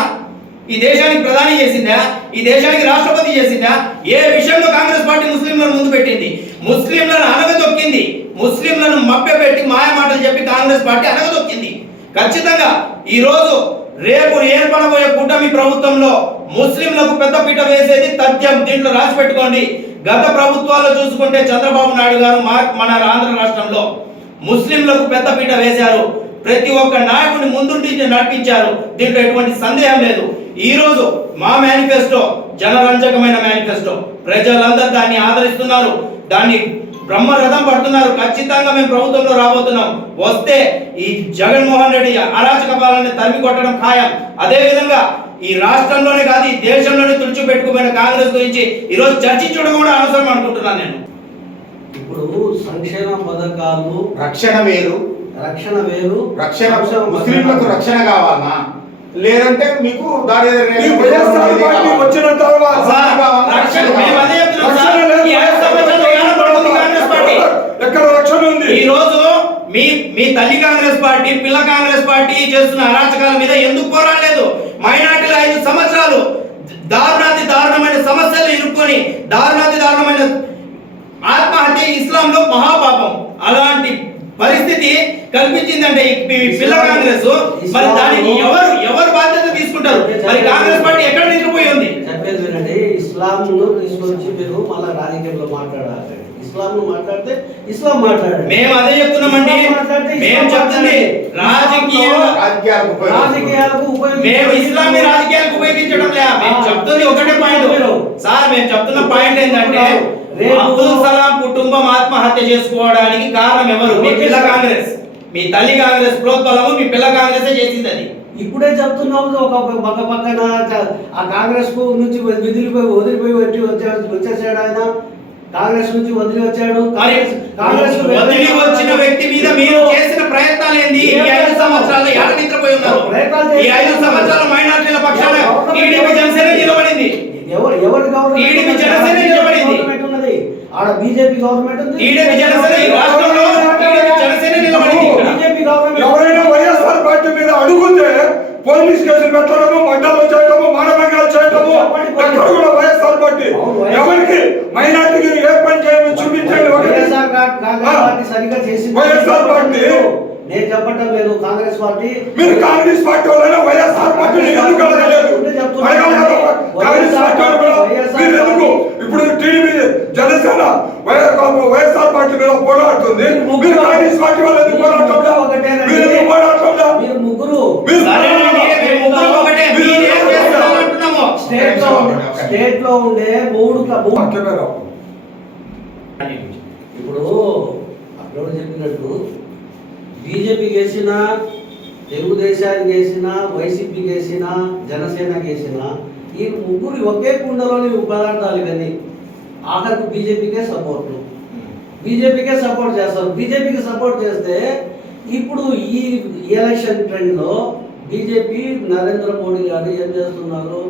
ఈ దేశానికి ప్రధాని చేసిందా? ఈ దేశానికి రాష్ట్రపతి చేసిందా? ఏ విషయంలో కాంగ్రెస్ పార్టీ ముస్లింలను ముందు పెట్టింది? ముస్లింలను అనగదొక్కింది. ముస్లింలను మభ్యపెట్టి మాయమాటలు చెప్పి కాంగ్రెస్ పార్టీ అనగదొక్కింది. ఖచ్చితంగా ఈ రోజు రేపు ఏర్పడబోయే కూటమి ప్రభుత్వంలో ముస్లింలకు పెద్దపీట వేసేది తథ్యం. దీంట్లో రాసి పెట్టుకోండి. గత ప్రభుత్వాల్లో చూసుకుంటే చంద్రబాబు నాయుడు గారు మన ఆంధ్ర రాష్ట్రంలో ముస్లింలకు పెద్దపీట వేశారు. ప్రతి ఒక్క నాయకుడిని ముందుండి నడిపించారు. దీంట్లో ఎటువంటి సందేహం లేదు. ఈ రోజు మా మేనిఫెస్టో జనరంజకమైన మేనిఫెస్టో. ప్రజలందరూ దాన్ని ఆదరిస్తున్నారు, దాన్ని బ్రహ్మరథం పడుతున్నారు. ఖచ్చితంగా మేము ప్రభుత్వంలో రాబోతున్నాం. వస్తే ఈ జగన్మోహన్ రెడ్డి అరాచక పాలనని తరిమి కొట్టడం ఖాయం. అదే విధంగా ఈ రాష్ట్రంలోనే కాదు, ఈ దేశంలోనే తుడిచిపెట్టుకుపోయిన కాంగ్రెస్ గురించి ఈ రోజు చర్చించడం కూడా అవసరం అనుకుంటున్నాను నేను. ఇప్పుడు సంక్షేమ పథకాలు రక్షణ వేరు, రక్షణ ముస్లింలకు రక్షణ కావాలన్నా లేదంటే మీకు వచ్చిన తర్వాత ఎక్కడ రక్షణ ఉంది? ఈ రోజు మీ తల్లి కాంగ్రెస్ పార్టీ, పిల్ల కాంగ్రెస్ పార్టీ చేస్తున్న అరాచకాల మీద ఎందుకు పోరాడలేదు? మైనార్టీలు 5 సంవత్సరాలు దారుణమైన సమస్యలు ఇరుక్కొని దారుణమైన ఆత్మహత్య ఇస్లాంలో మహాపాపం. అలాంటి పరిస్థితి కల్పించిందంటే పిల్ల కాంగ్రెస్. మరి దానికి ఎవరు బాధ్యత తీసుకుంటారు? మరి కాంగ్రెస్ పార్టీ ఎక్కడ నిలిపోయి ఉంది? చెప్పేది వినండి. ఇస్లాం తీసుకొచ్చి మీరు మళ్ళీ రాజకీయంలో మాట్లాడాలి. ఇస్లాం మాట్లాడితే ఇస్లాం మాట్లాడాలి. మేము అదే చెప్తున్నామండి. మేము చెప్తుంది రాజకీయాలకు మేము ఇస్లాంని రాజకీయాలకు ఉపయోగించడం లేదా? మేము చెప్తుంది ఒకటే పాయింట్ సార్. మేము చెప్తున్న పాయింట్ ఏంటంటే అబ్దుల్ సలాం కుటుంబం ఆత్మహత్య చేసుకోవడానికి కారణం ఎవరు? మీ పిల్ల కాంగ్రెస్. మీ తల్లి కాంగ్రెస్ ప్రోత్బలము మీ పిల్ల కాంగ్రెస్ చేసింది. అది ఇప్పుడే చెప్తున్నాము. ఒక పక్కన ఆ కాంగ్రెస్ కు నుంచి వదిలిపోయి వచ్చేసాడు ఆయన. కాంగ్రెస్ నుంచి వదిలి వచ్చాడు. కాంగ్రెస్ వదిలి వచ్చిన వ్యక్తి మీద మీరు చేసిన ప్రయత్నాలు ఏంది? ఈ 5 సంవత్సరాల్లో ఎలా నిద్రపోయి ఉన్నారు? ఈ 5 సంవత్సరాల మైనారిటీల పక్షాన టీడీపీ జనసేన నిలబడింది. టీడీపీ జనసేన నిలబడింది. ఆడ బీజేపీ గవర్నమెంట్ ఉంది. టీడీపీ జనసేన ఈ రాష్ట్రంలో టీడీపీ జనసేన నిలబడింది. బీజేపీ గవర్నమెంట్ ఎవరైనా వైఎస్ఆర్ పార్టీ మీద అడుగుతే పోలీస్ కేసులు పెట్టడము, మడ్డలు చేయడము, మానభంగాలు చేయడము ఎక్కడ కూడా వైఎస్ఆర్ పార్టీ ఎవరికి మైనార్టీకి ఏ పని చేయమని చూపించండి. సరిగ్గా చేసి వైఎస్ఆర్ పార్టీ నేను చెప్పటం లేదు. కాంగ్రెస్ పార్టీ మీరు కాంగ్రెస్ పార్టీ వాళ్ళైనా ఏదో పోరాడుతుంది, మీరు కాంగ్రెస్ పార్టీ వాళ్ళు ఎందుకు పోరాటంలా? మీరు ఎందుకు పోరాటంలా? మీరు ముగ్గురు సరేనండి, మేము ముగ్గురు ఒకటే. మీరేం చేస్తున్నారు అంటున్నాము. స్టేట్ లో ఉండే మూడు వాక్యమేరా. ఇప్పుడు అక్కడ చెప్పినట్టు బీజేపీకి వేసిన, తెలుగుదేశానికి వేసిన, వైసీపీకి వేసిన, జనసేనకి వేసిన, ఈ ముగ్గురు ఒకే కుండలోని పదార్థాలు ఇవన్నీ. ఆఖరికి బీజేపీకే సపోర్ట్ చేస్తారు. బీజేపీకి సపోర్ట్ చేస్తే ఇప్పుడు ఈ ఎలక్షన్ ట్రెండ్లో బీజేపీ నరేంద్ర మోడీ గారు ఏం చేస్తున్నారు?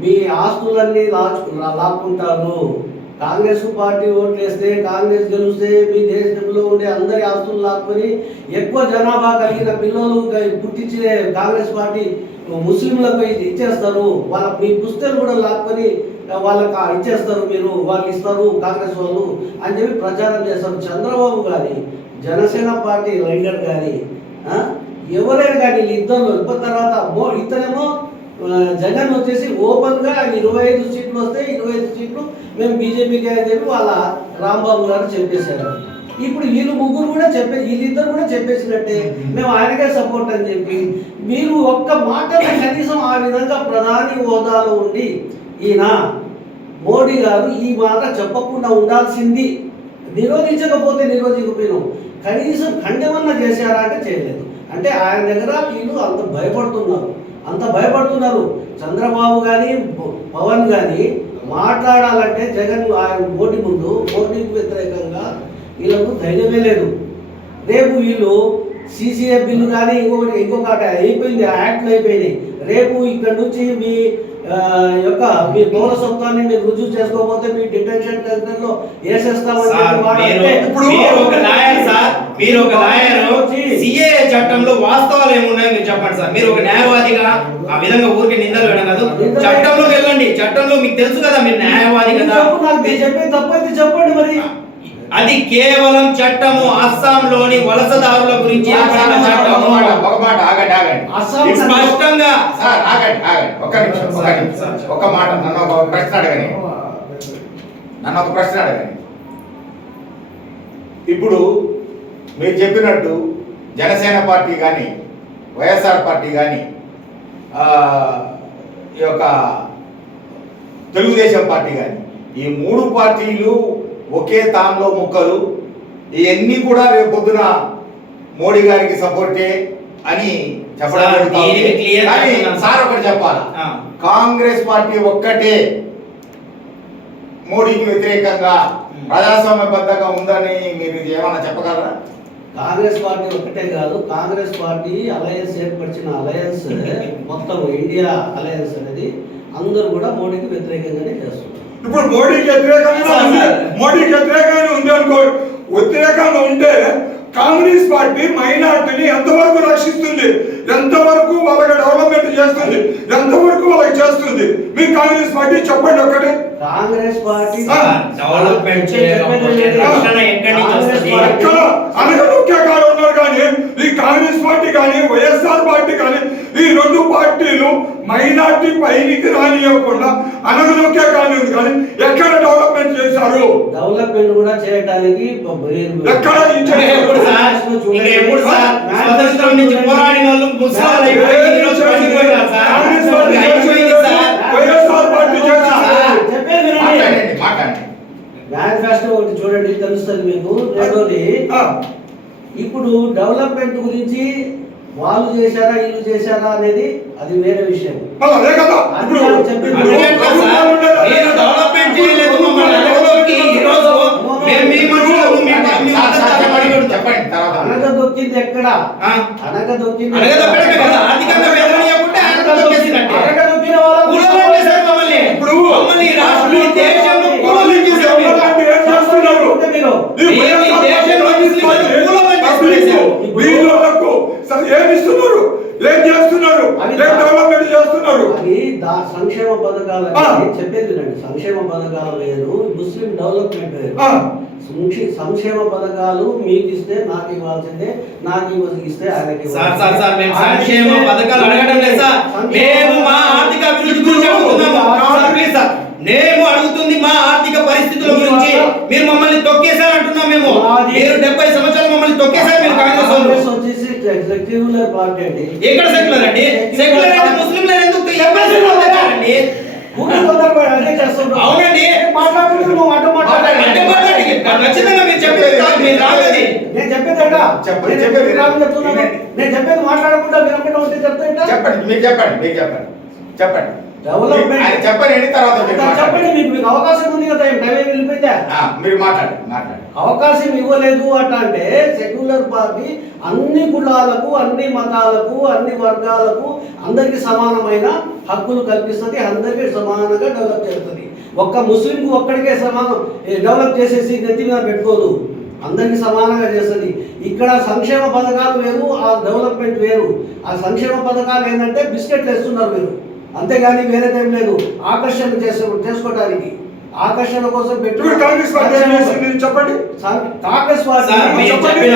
మీ ఆస్తులన్నీ లాక్కుంటారు. కాంగ్రెస్ పార్టీ ఓట్లు వేస్తే, కాంగ్రెస్ గెలిస్తే మీ దేశంలో ఉండే అందరి ఆస్తులు లాక్కొని ఎక్కువ జనాభా కలిగిన పిల్లలు పుట్టించే కాంగ్రెస్ పార్టీ ముస్లింలకు ఇచ్చేస్తారు. వాళ్ళ మీ పుస్తలు కూడా లాక్కొని వాళ్ళకి ఇచ్చేస్తారు, మీరు వాళ్ళు ఇస్తారు కాంగ్రెస్ వాళ్ళు అని చెప్పి ప్రచారం చేస్తారు. చంద్రబాబు కానీ, జనసేన పార్టీ లీడర్ కానీ, ఎవరైనా కానీ ఇద్దరు తర్వాత ఇతనేమో జగన్ వచ్చేసి ఓపెన్గా 25 సీట్లు వస్తే 25 సీట్లు మేము బీజేపీకి అని చెప్పి వాళ్ళ రాంబాబు గారు చెప్పేశారు. ఇప్పుడు వీళ్ళు ముగ్గురు కూడా వీళ్ళిద్దరు కూడా చెప్పేసినట్టే మేము ఆయనకే సపోర్ట్ అని చెప్పి, మీరు ఒక్క మాట కనీసం ఆ విధంగా ప్రధాని హోదాలో ఉండి ఈయన మోడీ గారు ఈ మాట చెప్పకుండా ఉండాల్సింది. నిరోధించకపోయినాం, కనీసం ఖండమన్నా చేశారా అంటే చేయలేదు. అంటే ఆయన దగ్గర వీళ్ళు అంత భయపడుతున్నారు. చంద్రబాబు కానీ, పవన్ కానీ మాట్లాడాలంటే జగన్ ఆయన మోడీకి వ్యతిరేకంగా వీళ్ళకు ధైర్యమే లేదు. రేపు వీళ్ళు CCA బిల్లు కానీ ఇంకొకటి అయిపోయింది, యాక్ట్లు అయిపోయినాయి. రేపు ఇక్కడ నుంచి మీ పౌరసత్వాన్ని మీరు రుజువు చేసుకోకపోతే మీ డిటెన్షన్ సెంటర్లో వేసేస్తామని మీరు ఒక లాయర్, CAA చట్టంలో వాస్తవాలు ఏమున్నాయో మీరు చెప్పండి సార్. మీరు ఒక న్యాయవాదిగా ఆ విధంగా ఊరికి నిందలు వేయడం కాదు, చట్టంలోకి వెళ్ళండి. చట్టంలో మీకు తెలుసు కదా, మీరు న్యాయవాది కదా. చెప్పేది తప్పైతే చెప్పండి మరి. అది కేవలం చట్టము, అస్సాంలోని వలసదారుల గురించి చట్టము. ఒక మాట ఆగండి. స్పష్టంగా సార్ ఆగండి. ఒక్క నిమిషం. ఒక మాట, నన్ను ఒక ప్రశ్న అడగని. ఇప్పుడు మీరు చెప్పినట్టు జనసేన పార్టీ కానీ, వైఎస్ఆర్ పార్టీ కానీ, ఈ యొక్క తెలుగుదేశం పార్టీ కానీ, ఈ మూడు పార్టీలు ఒకే తాంలో ముక్కలు. ఇవన్నీ కూడా రేపు పొద్దున మోడీ గారికి సపోర్టే అని చెప్పడం. సార్ ఒకటి చెప్పాలి, కాంగ్రెస్ పార్టీ ఒక్కటే మోడీకి వ్యతిరేకంగా ప్రజాస్వామ్యబద్ధంగా ఉందని మీరు ఏమన్నా చెప్పగలరా? కాంగ్రెస్ పార్టీ ఒక్కటే కాదు, కాంగ్రెస్ పార్టీ అలయన్స్ ఏర్పరిచిన అలయన్స్ మొత్తం ఇండియా అలయన్స్ అనేది అందరూ కూడా మోడీకి వ్యతిరేకంగానే చేస్తున్నారు. ఇప్పుడు మోడీకి వ్యతిరేకంగా ఉంది అనుకో. వ్యతిరేకంగా ఉంటే కాంగ్రెస్ పార్టీ మైనార్టీని ఎంతవరకు రక్షిస్తుంది, ఎంతవరకు వాళ్ళకి డెవలప్మెంట్ చేస్తుంది, ఎంతవరకు వాళ్ళకి చేస్తుంది? మీ కాంగ్రెస్ పార్టీ చెప్పండి ఒక్కటి. కాంగ్రెస్ పార్టీ డెవలప్మెంట్ అనగనొక్కేకాలు ఉన్నారు. కానీ ఈ కాంగ్రెస్ పార్టీ కానీ, వైఎస్ఆర్ పార్టీ కానీ, ఈ రెండు పార్టీలు మైనార్టీ పైకి రానియకుండా అనగనొక్కే కానీ ఉంది. కానీ ఎక్కడ డెవలప్మెంట్ చేశారు? డెవలప్మెంట్ కూడా చేయడానికి ఎక్కడ వైఎస్ఆర్ పార్టీ మేనిఫెస్టో ఒకటి చూడండి, తెలుస్తుంది మీకు. రెండోది, ఇప్పుడు డెవలప్మెంట్ గురించి వాళ్ళు చేశారా వీళ్ళు చేశారా అనేది అది వేరే విషయం. అనగదొక్కింది ఎక్కడ? అనగదొక్కిన ఏమిస్తున్నారు, ఏం చేస్తున్నారు, డెవలప్మెంట్ చేస్తున్నారు. అది సంక్షేమ పథకాలు చెప్పేది వినండి. సంక్షేమ పథకాలు వేరు, ముస్లిం డెవలప్మెంట్ వేరు. సంక్షేమ పథకాలు మీకు ఇస్తే నాకు ఇవ్వాల్సిందే, నాకు ఇస్తే ఆయనకి. సంక్షేమ పథకాలు అడగడం లేదు సార్, మేము మా ఆర్థిక అభివృద్ధి గురించి అడుగుతున్నాము. నేను అడుగుతుంది మా ఆర్థిక పరిస్థితుల గురించి. మీరు మమ్మల్ని తొక్కేశారు అంటున్నాం. తొక్కేసారు మీరు కాంగ్రెస్ వాళ్ళు. కాంగ్రెస్ వచ్చేసి సెక్యులర్ పార్టీ అండి. ఎక్కడ సెక్యులర్ అండి? సెక్యులర్ అయితే ముస్లింలను ఎందుకు ఎంఎస్సీ పొందారండి? అదే చేస్తున్నారు. అవునండి. మాట్లాడుతుంటే నువ్వు అడ్డు మాట్లాడాలి. అంటే మాట్లాడి ఖచ్చితంగా మీరు చెప్పేది కాదు, మీరు రాగది. నేను చెప్పేదేటా? చెప్పండి, నేను చెప్పేది రాదు చెప్తున్నాను. నేను చెప్పేది మాట్లాడకుండా మీరు ఒకటే ఉంటే చెప్తా చెప్పండి, మీరు చెప్పండి, మీరు చెప్పండి, చెప్పండి. డెవలప్మెంట్ ఆయన చెప్పండి, తర్వాత మీరు చెప్పండి. మాట్లాడండి. మీకు అవకాశం ఉంది కదా, టైం వెళ్ళిపోయిందా? మీరు మాట్లాడండి. అవకాశం ఇవ్వలేదు అంటే సెక్యులర్ పార్టీ అన్ని కులాలకు, అన్ని మతాలకు, అన్ని వర్గాలకు అందరికీ సమానమైన హక్కులు కల్పిస్తుంది, అందరికీ సమానంగా డెవలప్ చేస్తుంది. ఒక్క ముస్లింకు ఒక్కడికే సమానం డెవలప్ చేసేసి నెత్తి మీద పెట్టుకోదు, అందరికీ సమానంగా చేస్తుంది. ఇక్కడ సంక్షేమ పథకాలు వేరు, ఆ డెవలప్మెంట్ వేరు. ఆ సంక్షేమ పథకాలు ఏంటంటే బిస్కెట్లు వేస్తున్నారు మీరు, అంతేగాని వేరేదేం లేదు. ఆకర్షణ చేసుకోవడానికి, ఆకర్షణ కోసం పెట్టి కాంగ్రెస్ పార్టీ ఏం చేసింది చెప్పండి. కాంగ్రెస్ పార్టీ సార్, మీరు చెప్పండి.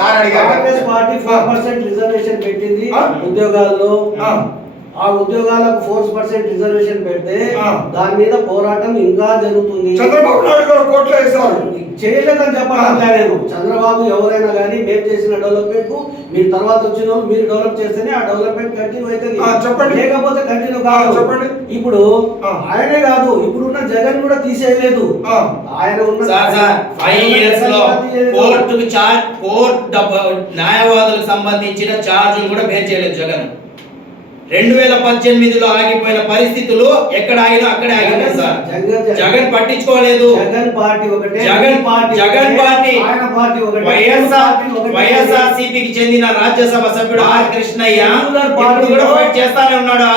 సార్ అడిగారు. కాంగ్రెస్ పార్టీ 4% రిజర్వేషన్ పెట్టింది ఉద్యోగాల్లో. ఆ ఉద్యోగాలకు 4% రిజర్వేషన్ పెడితే దాని మీద పోరాటం ఇంకా జరుగుతుంది. చంద్రబాబు నాయుడు గారు కోట్లు వేశారు. చేయలేదని చెప్పడం నేను. చంద్రబాబు ఎవరైనా కానీ మేము చేసిన డెవలప్మెంట్ కు మీరు తర్వాత వచ్చిన వాళ్ళు మీరు డెవలప్ చేస్తేనే ఆ డెవలప్మెంట్ కంటిన్యూ అవుతుంది. చెప్పండి. లేకపోతే కంటిన్యూ కాదు. చెప్పండి. ఇప్పుడు ఆయనే కాదు, ఇప్పుడున్న జగన్ కూడా తీసేయలేదు. ఆయన ఉన్న 5 years లో కోర్టుకు న్యాయవాదులకు సంబంధించిన ఛార్జీలు కూడా బేర్ చేయలేదు జగన్. 2018లో ఆగిపోయిన పరిస్థితులు ఎక్కడ ఆగినా అక్కడే ఆగిపోయింది సార్. జగన్ పట్టించుకోలేదు. జగన్ పార్టీ ఒకటే, జగన్ పార్టీ ఆయన పార్టీ ఒకటే. వైఎస్ఆర్సీపీకి చెందిన రాజ్యసభ సభ్యుడు ఆర్ కృష్ణయ్య ఇప్పుడు కూడా ఫైట్ చేస్తానే ఉన్నాడు.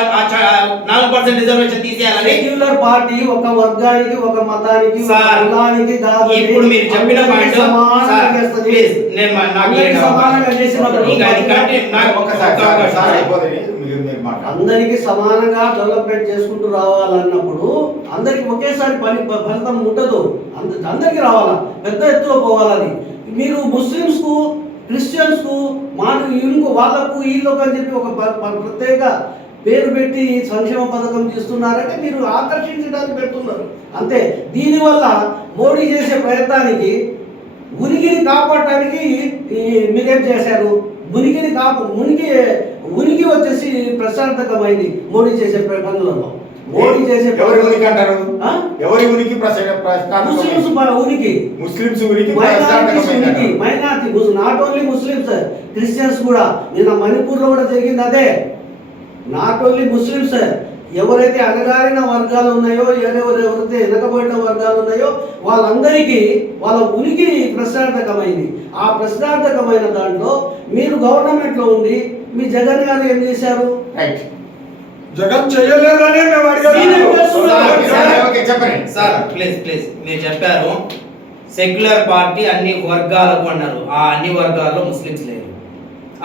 4% రిజర్వేషన్ తీసేయాలని. సెక్యులర్ పార్టీ ఒక వర్గానికి, ఒక మతానికి, ఒక కులానికి కాదు. ఇప్పుడు మీరు చెప్పిన పాయింట్ ప్లీజ్ నేను సమానంగా చేసినప్పుడు అందరికి సమానంగా డెవలప్మెంట్ చేసుకుంటూ రావాలన్నప్పుడు అందరికి ఒకేసారి ఫలితం ఉండదు. అందరికి రావాలా, పెద్ద ఎత్తులో పోవాలని. మీరు ముస్లిమ్స్ కు, క్రిస్టియన్స్ కు, వాళ్ళకు వీళ్ళకు అని చెప్పి ఒక ప్రత్యేక పేరు పెట్టి సంక్షేమ పథకం చేస్తున్నారంటే మీరు ఆకర్షించడానికి పెడుతున్నారు అంతే. దీనివల్ల మోడీ చేసే ప్రయత్నానికి ఉనికిని కాపాడటానికి మీరేం చేశారు? ఉనికి వచ్చేసి ప్రశాంతకమైంది మోడీ చేసే పనులలో. మోడీ చేసే ఎవరి ఉనికి అంటారు? ఎవరి ఉనికి? ముస్లిమ్స్ ఉనికి, ముస్లిమ్స్ ఉనికి, minority, not only Muslims, Christians కూడా. నిన్న మణిపూర్లో కూడా జరిగింది అదే. నాట్ ఓన్లీ ముస్లిమ్స్, ఎవరైతే అణగారిన వర్గాలు ఉన్నాయో, ఎవరైతే వెనకబడిన వర్గాలు ఉన్నాయో వాళ్ళందరికీ వాళ్ళ ఉనికి ప్రశ్నార్థకమైంది. ఆ ప్రశ్నార్థకమైన దాంట్లో మీరు గవర్నమెంట్లో ఉండి మీ జగన్ గారు ఏం చేశారు? జగన్ చేయలేదని మేము చెప్పండి సార్. ప్లీజ్ మీరు చెప్పారు సెక్యులర్ పార్టీ అన్ని వర్గాలకు అన్నారు. ఆ అన్ని వర్గాల్లో ముస్లిమ్స్ లేరు.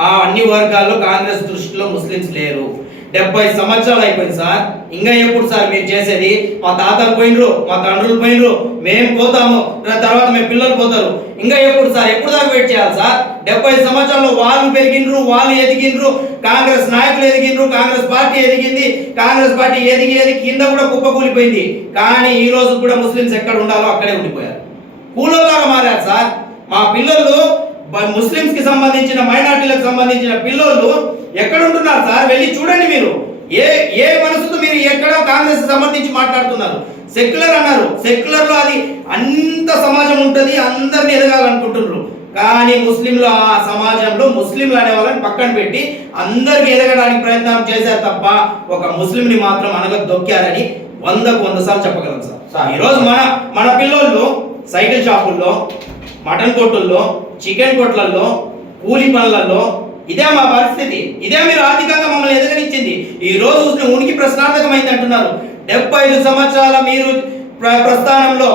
ఆ అన్ని వర్గాల్లో కాంగ్రెస్ దృష్టిలో ముస్లిమ్స్ లేరు. 70 సంవత్సరాలు అయిపోయింది సార్. ఇంకా ఎప్పుడు సార్ మీరు చేసేది? మా తాతలు పోయినరు, మా తండ్రులు పోయినరు, మేము పోతాము, తర్వాత మేము పిల్లలు పోతారు. ఇంకా ఎప్పుడు సార్? ఎప్పుడు దాకా వెయిట్ చేయాలి సార్? 70 సంవత్సరాల్లో వాళ్ళు పెరిగినరు, వాళ్ళు ఎదిగినరు, కాంగ్రెస్ నాయకులు ఎదిగినరు, కాంగ్రెస్ పార్టీ ఎదిగింది. కాంగ్రెస్ పార్టీ ఎదిగి కింద కూడా కుప్పకూలిపోయింది. కానీ ఈ రోజు కూడా ముస్లిమ్స్ ఎక్కడ ఉండాలో అక్కడే ఉండిపోయారు, కూలోలాగా మారారు సార్. మా పిల్లలు ముస్లిమ్స్ కి సంబంధించిన, మైనార్టీలకు సంబంధించిన పిల్లలు ఎక్కడ ఉంటున్నారు సార్? వెళ్ళి చూడండి మీరు. ఏ మనసుతో మీరు ఎక్కడ కాంగ్రెస్ సంబంధించి మాట్లాడుతున్నారు? సెక్యులర్ అన్నారు. సెక్యులర్ లో అది అంత సమాజం ఉంటుంది, అందరిని ఎదగాలనుకుంటున్నారు. కానీ ముస్లింలు ఆ సమాజంలో ముస్లింలు అనే వాళ్ళని పక్కన పెట్టి అందరికి ఎదగడానికి ప్రయత్నం చేశారు తప్ప ఒక ముస్లింని మాత్రం అనగదొక్కారని 100 సార్లు చెప్పగలం సార్. ఈరోజు మన పిల్లలు సైకిల్ షాపుల్లో, మటన్ కొట్టుల్లో, చికెన్ కొట్లల్లో, కూలి పనులలో ఇదే మా పరిస్థితి. ఇదే మీరు ఆర్థికంగా మమ్మల్ని ఎదగనిచ్చింది. ఈ రోజు ఉనికి ప్రశ్నార్థకమైంది అంటున్నారు. 75 సంవత్సరాల మీరు ప్రస్థానంలో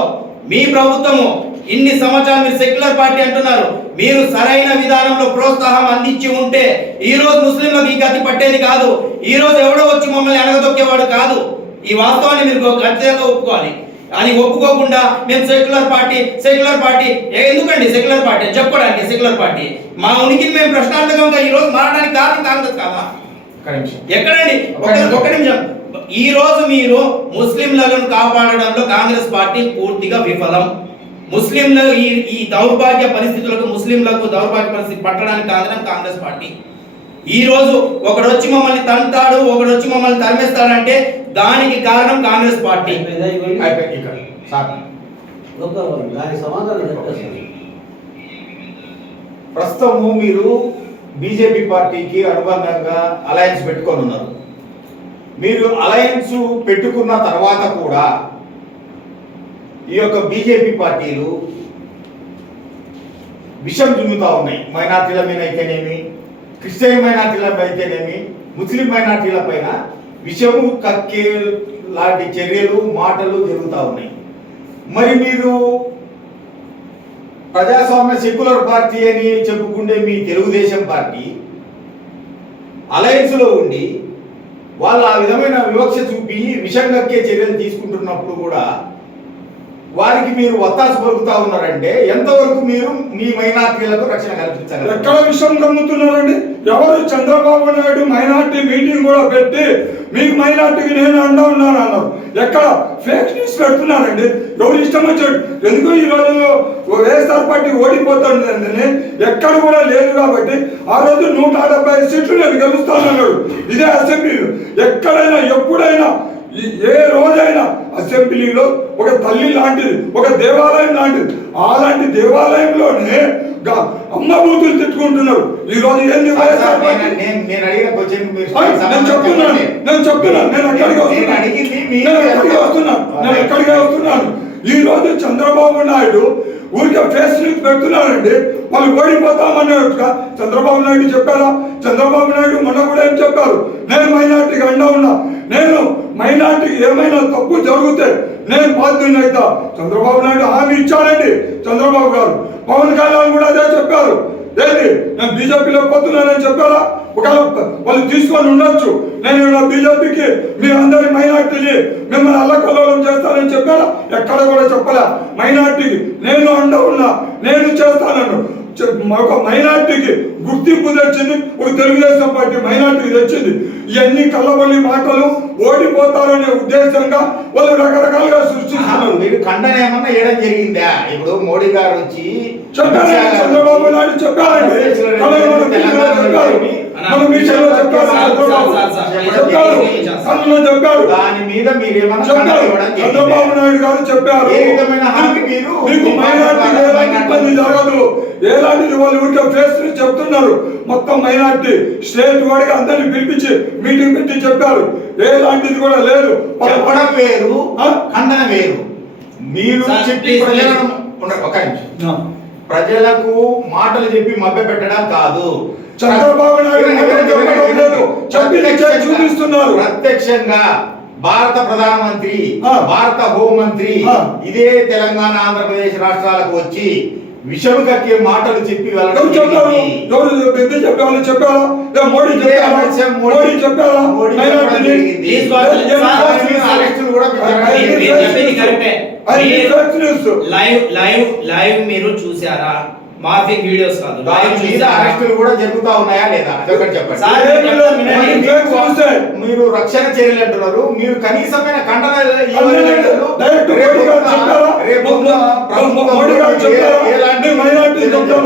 మీ ప్రభుత్వము ఇన్ని సంవత్సరాలు మీరు సెక్యులర్ పార్టీ అంటున్నారు. మీరు సరైన విధానంలో ప్రోత్సాహం అందించి ఉంటే ఈ రోజు ముస్లింలకు ఈ గతి పట్టేది కాదు. ఈ రోజు ఎవడో వచ్చి మమ్మల్ని అనగదొక్కేవాడు కాదు. ఈ వాస్తవాన్ని మీరు ఖచ్చితంగా ఒప్పుకోవాలి. అని ఒప్పుకోకుండా మేము సెక్యులర్ పార్టీ ఎందుకండి? సెక్యులర్ పార్టీ అని చెప్పుకోవడానికి సెక్యులర్ పార్టీ మా ఉనికిని మేము ప్రశ్నార్థకంగా ఈ రోజు మారడానికి కారణం కాంగ్రెస్ కాదా? ఎక్కడండి? ఒక నిమిషం. ఈ రోజు మీరు ముస్లింలను కాపాడడంలో కాంగ్రెస్ పార్టీ పూర్తిగా విఫలం. ముస్లింలు ఈ దౌర్భాగ్య పరిస్థితులకు ముస్లింలకు దౌర్భాగ్య పరిస్థితి పట్టడానికి కారణం కాంగ్రెస్ పార్టీ. ఈ రోజు ఒకడు వచ్చి మమ్మల్ని తంతాడు, ఒకడు వచ్చి మమ్మల్ని తరిమేస్తాడంటే దానికి కారణం కాంగ్రెస్ పార్టీ. ప్రస్తుతము మీరు బీజేపీ పార్టీకి అనుబంధంగా అలయన్స్ పెట్టుకొని ఉన్నారు. మీరు అలయన్స్ పెట్టుకున్న తర్వాత కూడా ఈ యొక్క బీజేపీ పార్టీలు విషం దున్నుతా ఉన్నాయి. మైనార్టీల మీద అయితేనేమి, క్రిస్టియన్ మైనార్టీల అయితేనేమి, ముస్లిం మైనార్టీల పైన విషము కక్కే లాంటి చర్యలు మాటలు జరుగుతూ ఉన్నాయి. మరి మీరు ప్రజాస్వామ్య సెక్యులర్ పార్టీ అని చెప్పుకుంటే మీ తెలుగుదేశం పార్టీ అలయన్స్లో ఉండి వాళ్ళు ఆ విధమైన వివక్ష చూపి విషం కక్కే చర్యలు తీసుకుంటున్నప్పుడు కూడా వారికి మీరు ఒత్తాసు పలుకుతా ఉన్నారంటే ఎంతవరకు మీరు మీ మైనార్టీలకు రక్షణ కల్పించాలి? ఎక్కడ విషయం గమ్ముతున్నారండి? ఎవరు? చంద్రబాబు నాయుడు మైనార్టీ మీటింగ్ కూడా పెట్టి మీకు మైనార్టీకి నేను అండా ఉన్నాను అన్నారు. ఎక్కడ ఫేక్ న్యూస్ పెడుతున్నారండి? ఎవరు ఇష్టం వచ్చాడు? ఎందుకు ఈరోజు వైఎస్ఆర్ పార్టీ ఓడిపోతుందని ఎక్కడ కూడా లేదు కాబట్టి ఆ రోజు 170 సీట్లు నేను గెలుస్తానన్నాడు. ఇదే అసెంబ్లీలో ఎక్కడైనా ఎప్పుడైనా ఏ రోజైనా అసెంబ్లీలో ఒక తల్లి లాంటిది, ఒక దేవాలయం లాంటిది, అలాంటి దేవాలయంలోనే అమ్మ బూతులు తిట్టుకుంటున్నారు. ఈ రోజు ఏంది? నేను అడిగిన క్వశ్చన్ నేను చెప్తున్నాను నేను ఎక్కడికి వస్తున్నాను. ఈ రోజు చంద్రబాబు నాయుడు ఊరికే ఫేస్ న్యూస్ పెడుతున్నారండి. వాళ్ళు ఓడిపోతామన్నట్టుగా చంద్రబాబు నాయుడు చెప్పారా? చంద్రబాబు నాయుడు మొన్న కూడా ఏం చెప్పారు? నేను మైనార్టీకి అండా ఉన్నా, నేను మైనార్టీకి ఏమైనా తప్పు జరిగితే నేను బాధ్యుని అవుతా. చంద్రబాబు నాయుడు హామీ ఇచ్చారండి. చంద్రబాబు గారు పవన్ కళ్యాణ్ కూడా అదే చెప్పారు. ఏంటి, నేను బీజేపీలో పోతున్నానని చెప్పారా? ఒకవేళ వాళ్ళు తీసుకొని ఉండొచ్చు. నేను నా బీజేపీకి మీ అందరి మైనార్టీని మిమ్మల్ని అల్లకల్లోలం చేస్తానని చెప్పారా? ఎక్కడ కూడా చెప్పలే. మైనార్టీకి నేను అండ ఉన్నా, నేను చేస్తానన్ను. ఒక మైనార్టీకి గుర్తింపు తెచ్చింది, ఒక తెలుగుదేశం పార్టీ మైనార్టీకి తెచ్చింది. ఇవన్నీ కళ్ళబొల్లి మాటలు, ఓడిపోతారనే ఉద్దేశంగా వాళ్ళు రకరకాలుగా సృష్టిస్తున్నారు. మీరు ఖండన ఏమన్నా వేయడం జరిగిందా? ఇప్పుడు మోడీ గారు వచ్చి చెప్పారండి, చంద్రబాబు నాయుడు చెప్పారండి, దాని మీద మీరు చంద్రబాబు నాయుడు గారు చెప్పారు మీకు మైనార్టీ ఎలాంటి ఇబ్బంది జరగదు, ఎలాంటిది వాళ్ళు ఊరికే ఫేస్ చెప్తున్నారు. మొత్తం మైనార్టీ స్టేట్ వాడిగా అందరినీ పిలిపించి మీటింగ్ పెట్టి చెప్పారు. ఎలాంటిది కూడా లేదు. చెప్పడం వేరు, ఖండన వేరు. మీరు చెప్పి ప్రజలకు మాటలు చెప్పి మభ్య పెట్టడం కాదు. చంద్రబాబు నాయుడు చూపిస్తున్నారు. ప్రత్యక్షంగా భారత ప్రధానమంత్రి, భారత హోంమంత్రి ఇదే తెలంగాణ ఆంధ్రప్రదేశ్ రాష్ట్రాలకు వచ్చి విషయం కక్కే మాటలు చెప్పి వెళ్ళడం లైవ్ మీరు చూసారా? మార్ఫింగ్ వీడియోస్ కాదు, అరెస్టులు కూడా జరుగుతా ఉన్నాయా లేదా అదొకటి చెప్పండి. మీరు రక్షణ చర్యలు అంటున్నారు, మీరు కనీసమైన ఖండన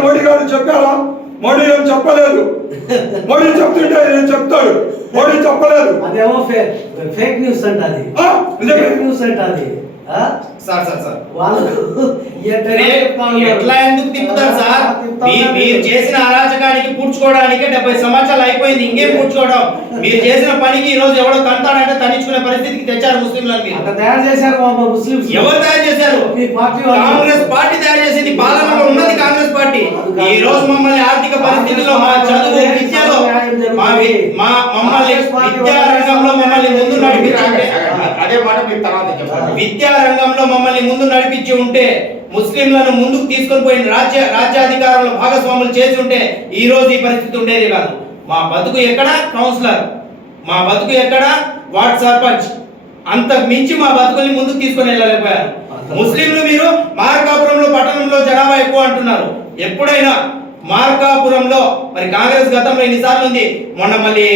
మోడీ గారు చెప్పారా? మోడీ ఏం చెప్పలేదు. మోడీ చెప్తుంటే నేను చెప్తాడు, మోడీ చెప్పలేదు. అదేమో ఫేక్ న్యూస్ అంట, అది ఫేక్ న్యూస్ అంట అది. ఎట్లా ఎందుకు తిప్పుతారు సార్? మీరు చేసిన అరాచకానికి పూడ్చుకోవడానికి 70 సంవత్సరాలు అయిపోయింది, ఇంకేం పూడ్చుకోవడం? మీరు చేసిన పనికి ఈ రోజు ఎవడో తంతాడంటే తనించుకునే పరిస్థితికి తెచ్చారు ముస్లింలను. తయారు చేశారు ముస్లింస్. ఎవరు తయారు చేశారు? కాంగ్రెస్ పార్టీ తయారు చేసింది. పాలనలో ఉన్నది కాంగ్రెస్ పార్టీ. ఈ రోజు మమ్మల్ని ఆర్థిక పరిస్థితుల్లో, మా చదువు విద్యలో, మమ్మల్ని విద్యా రంగంలో మమ్మల్ని ముందు నడిపించండి. అదే మాట మీరు తర్వాత చెప్పండి. విద్యా రంగంలో మమ్మల్ని ముందు నడిపించి ఉంటే, ముస్లింలను ముందుకు తీసుకొని పోయిన రాజ్యాధికారంలో భాగస్వాములు చేసి ఉంటే ఈ రోజు ఈ పరిస్థితి ఉండేది కాదు. మా బతుకు ఎక్కడ కౌన్సిలర్, మా బతుకు ఎక్కడ వార్డ్ సర్పంచ్, అంతకు మించి మా బతుకుల్ని ముందుకు తీసుకొని వెళ్ళలేకపోయారు. ముస్లింలు మీరు మార్కాపురంలో పట్టణంలో జనాభా ఎక్కువ అంటున్నారు. ఎప్పుడైనా మార్కాపురంలో మరి కాంగ్రెస్ గతంలో ఎన్నిసార్లు ఉంది, మొన్న మళ్ళీ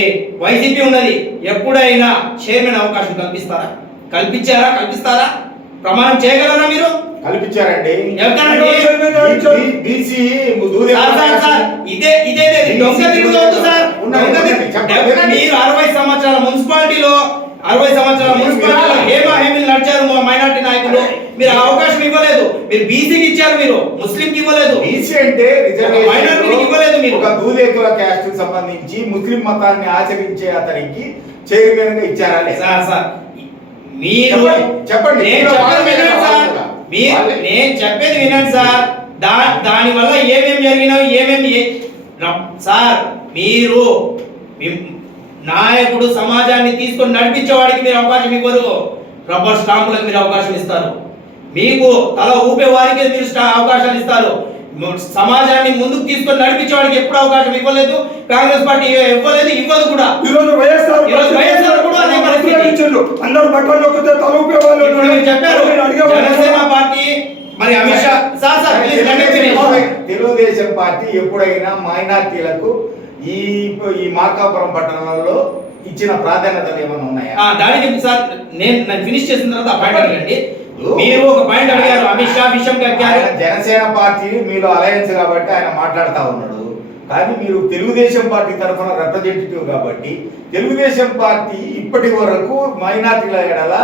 వైసీపీ ఉన్నది, ఎప్పుడైనా చైర్మన్ అవకాశం కల్పిస్తారా? కల్పించారా? కల్పిస్తారా? ప్రమాణం చేయగలరా మీరు? కల్పించారండి. ఎవరికనండి? బీసీ సార్, ఇదే దొంగ తిరుగుతూ సార్. మీరు 60 సంవత్సరాల మున్సిపాలిటీలో హేమీలు నడిచారు మైనార్టీ నాయకులు. మీరు అవకాశం ఇవ్వలేదు. మీరు బీసీకి ఇచ్చారు, మీరు ముస్లింకి ఇవ్వలేదు. బీసీ అంటే మైనార్టీకి ఇవ్వలేదు. మీరు ఒక దూదేకుల క్యాస్ట్ కి సంబంధించి ముస్లిం మతాన్ని ఆచరించే అతనికి చైర్మన్ గా ఇచ్చారా? సార్ మీరు చెప్పండి. నేను చెప్పేది వినండి సార్. దాని వల్ల ఏమేమి జరిగినావు సార్, మీరు నాయకుడు సమాజాన్ని తీసుకొని నడిపించేవాడికి మీరు అవకాశం ఇవ్వరు. రబ్బర్ స్టాంపులకు మీరు అవకాశం ఇస్తారు. మీకు తల ఊపే వారికి మీరు అవకాశాలు ఇస్తారు. సమాజాన్ని ముందుకు తీసుకొని నడిపించేవాడికి ఎప్పుడు అవకాశం ఇవ్వలేదు. కాంగ్రెస్ పార్టీ ఇవ్వలేదు, ఇవ్వదు కూడా. ఈరోజు వైఎస్ఆర్ కూడా అదే పరిస్థితి. అందరూ బట్టలు నొక్కితే తల ఊపే వాళ్ళు ఇప్పుడు మీరు చెప్పారు జనసేన పార్టీ, మరి అమిత్ షా సార్ తెలుగుదేశం పార్టీ ఎప్పుడైనా మైనార్టీలకు ఈ మార్కాపురం పట్టణంలో ఇచ్చిన ప్రాధాన్యతలు ఏమైనా ఉన్నాయా? దానికి సార్ నేను ఫినిష్ చేసిన తర్వాత ఆ పాయింట్ అడగండి. మీరు ఒక పాయింట్ అడిగారు, అమిత్ షా విషయం కక్కారు. జనసేన పార్టీ మీలో అలయన్స్ కాబట్టి ఆయన మాట్లాడుతూ ఉన్నాడు. కానీ మీరు తెలుగుదేశం పార్టీ తరఫున రిప్రజెంటేటివ్ కాబట్టి తెలుగుదేశం పార్టీ ఇప్పటి వరకు మైనార్టీల ఎడల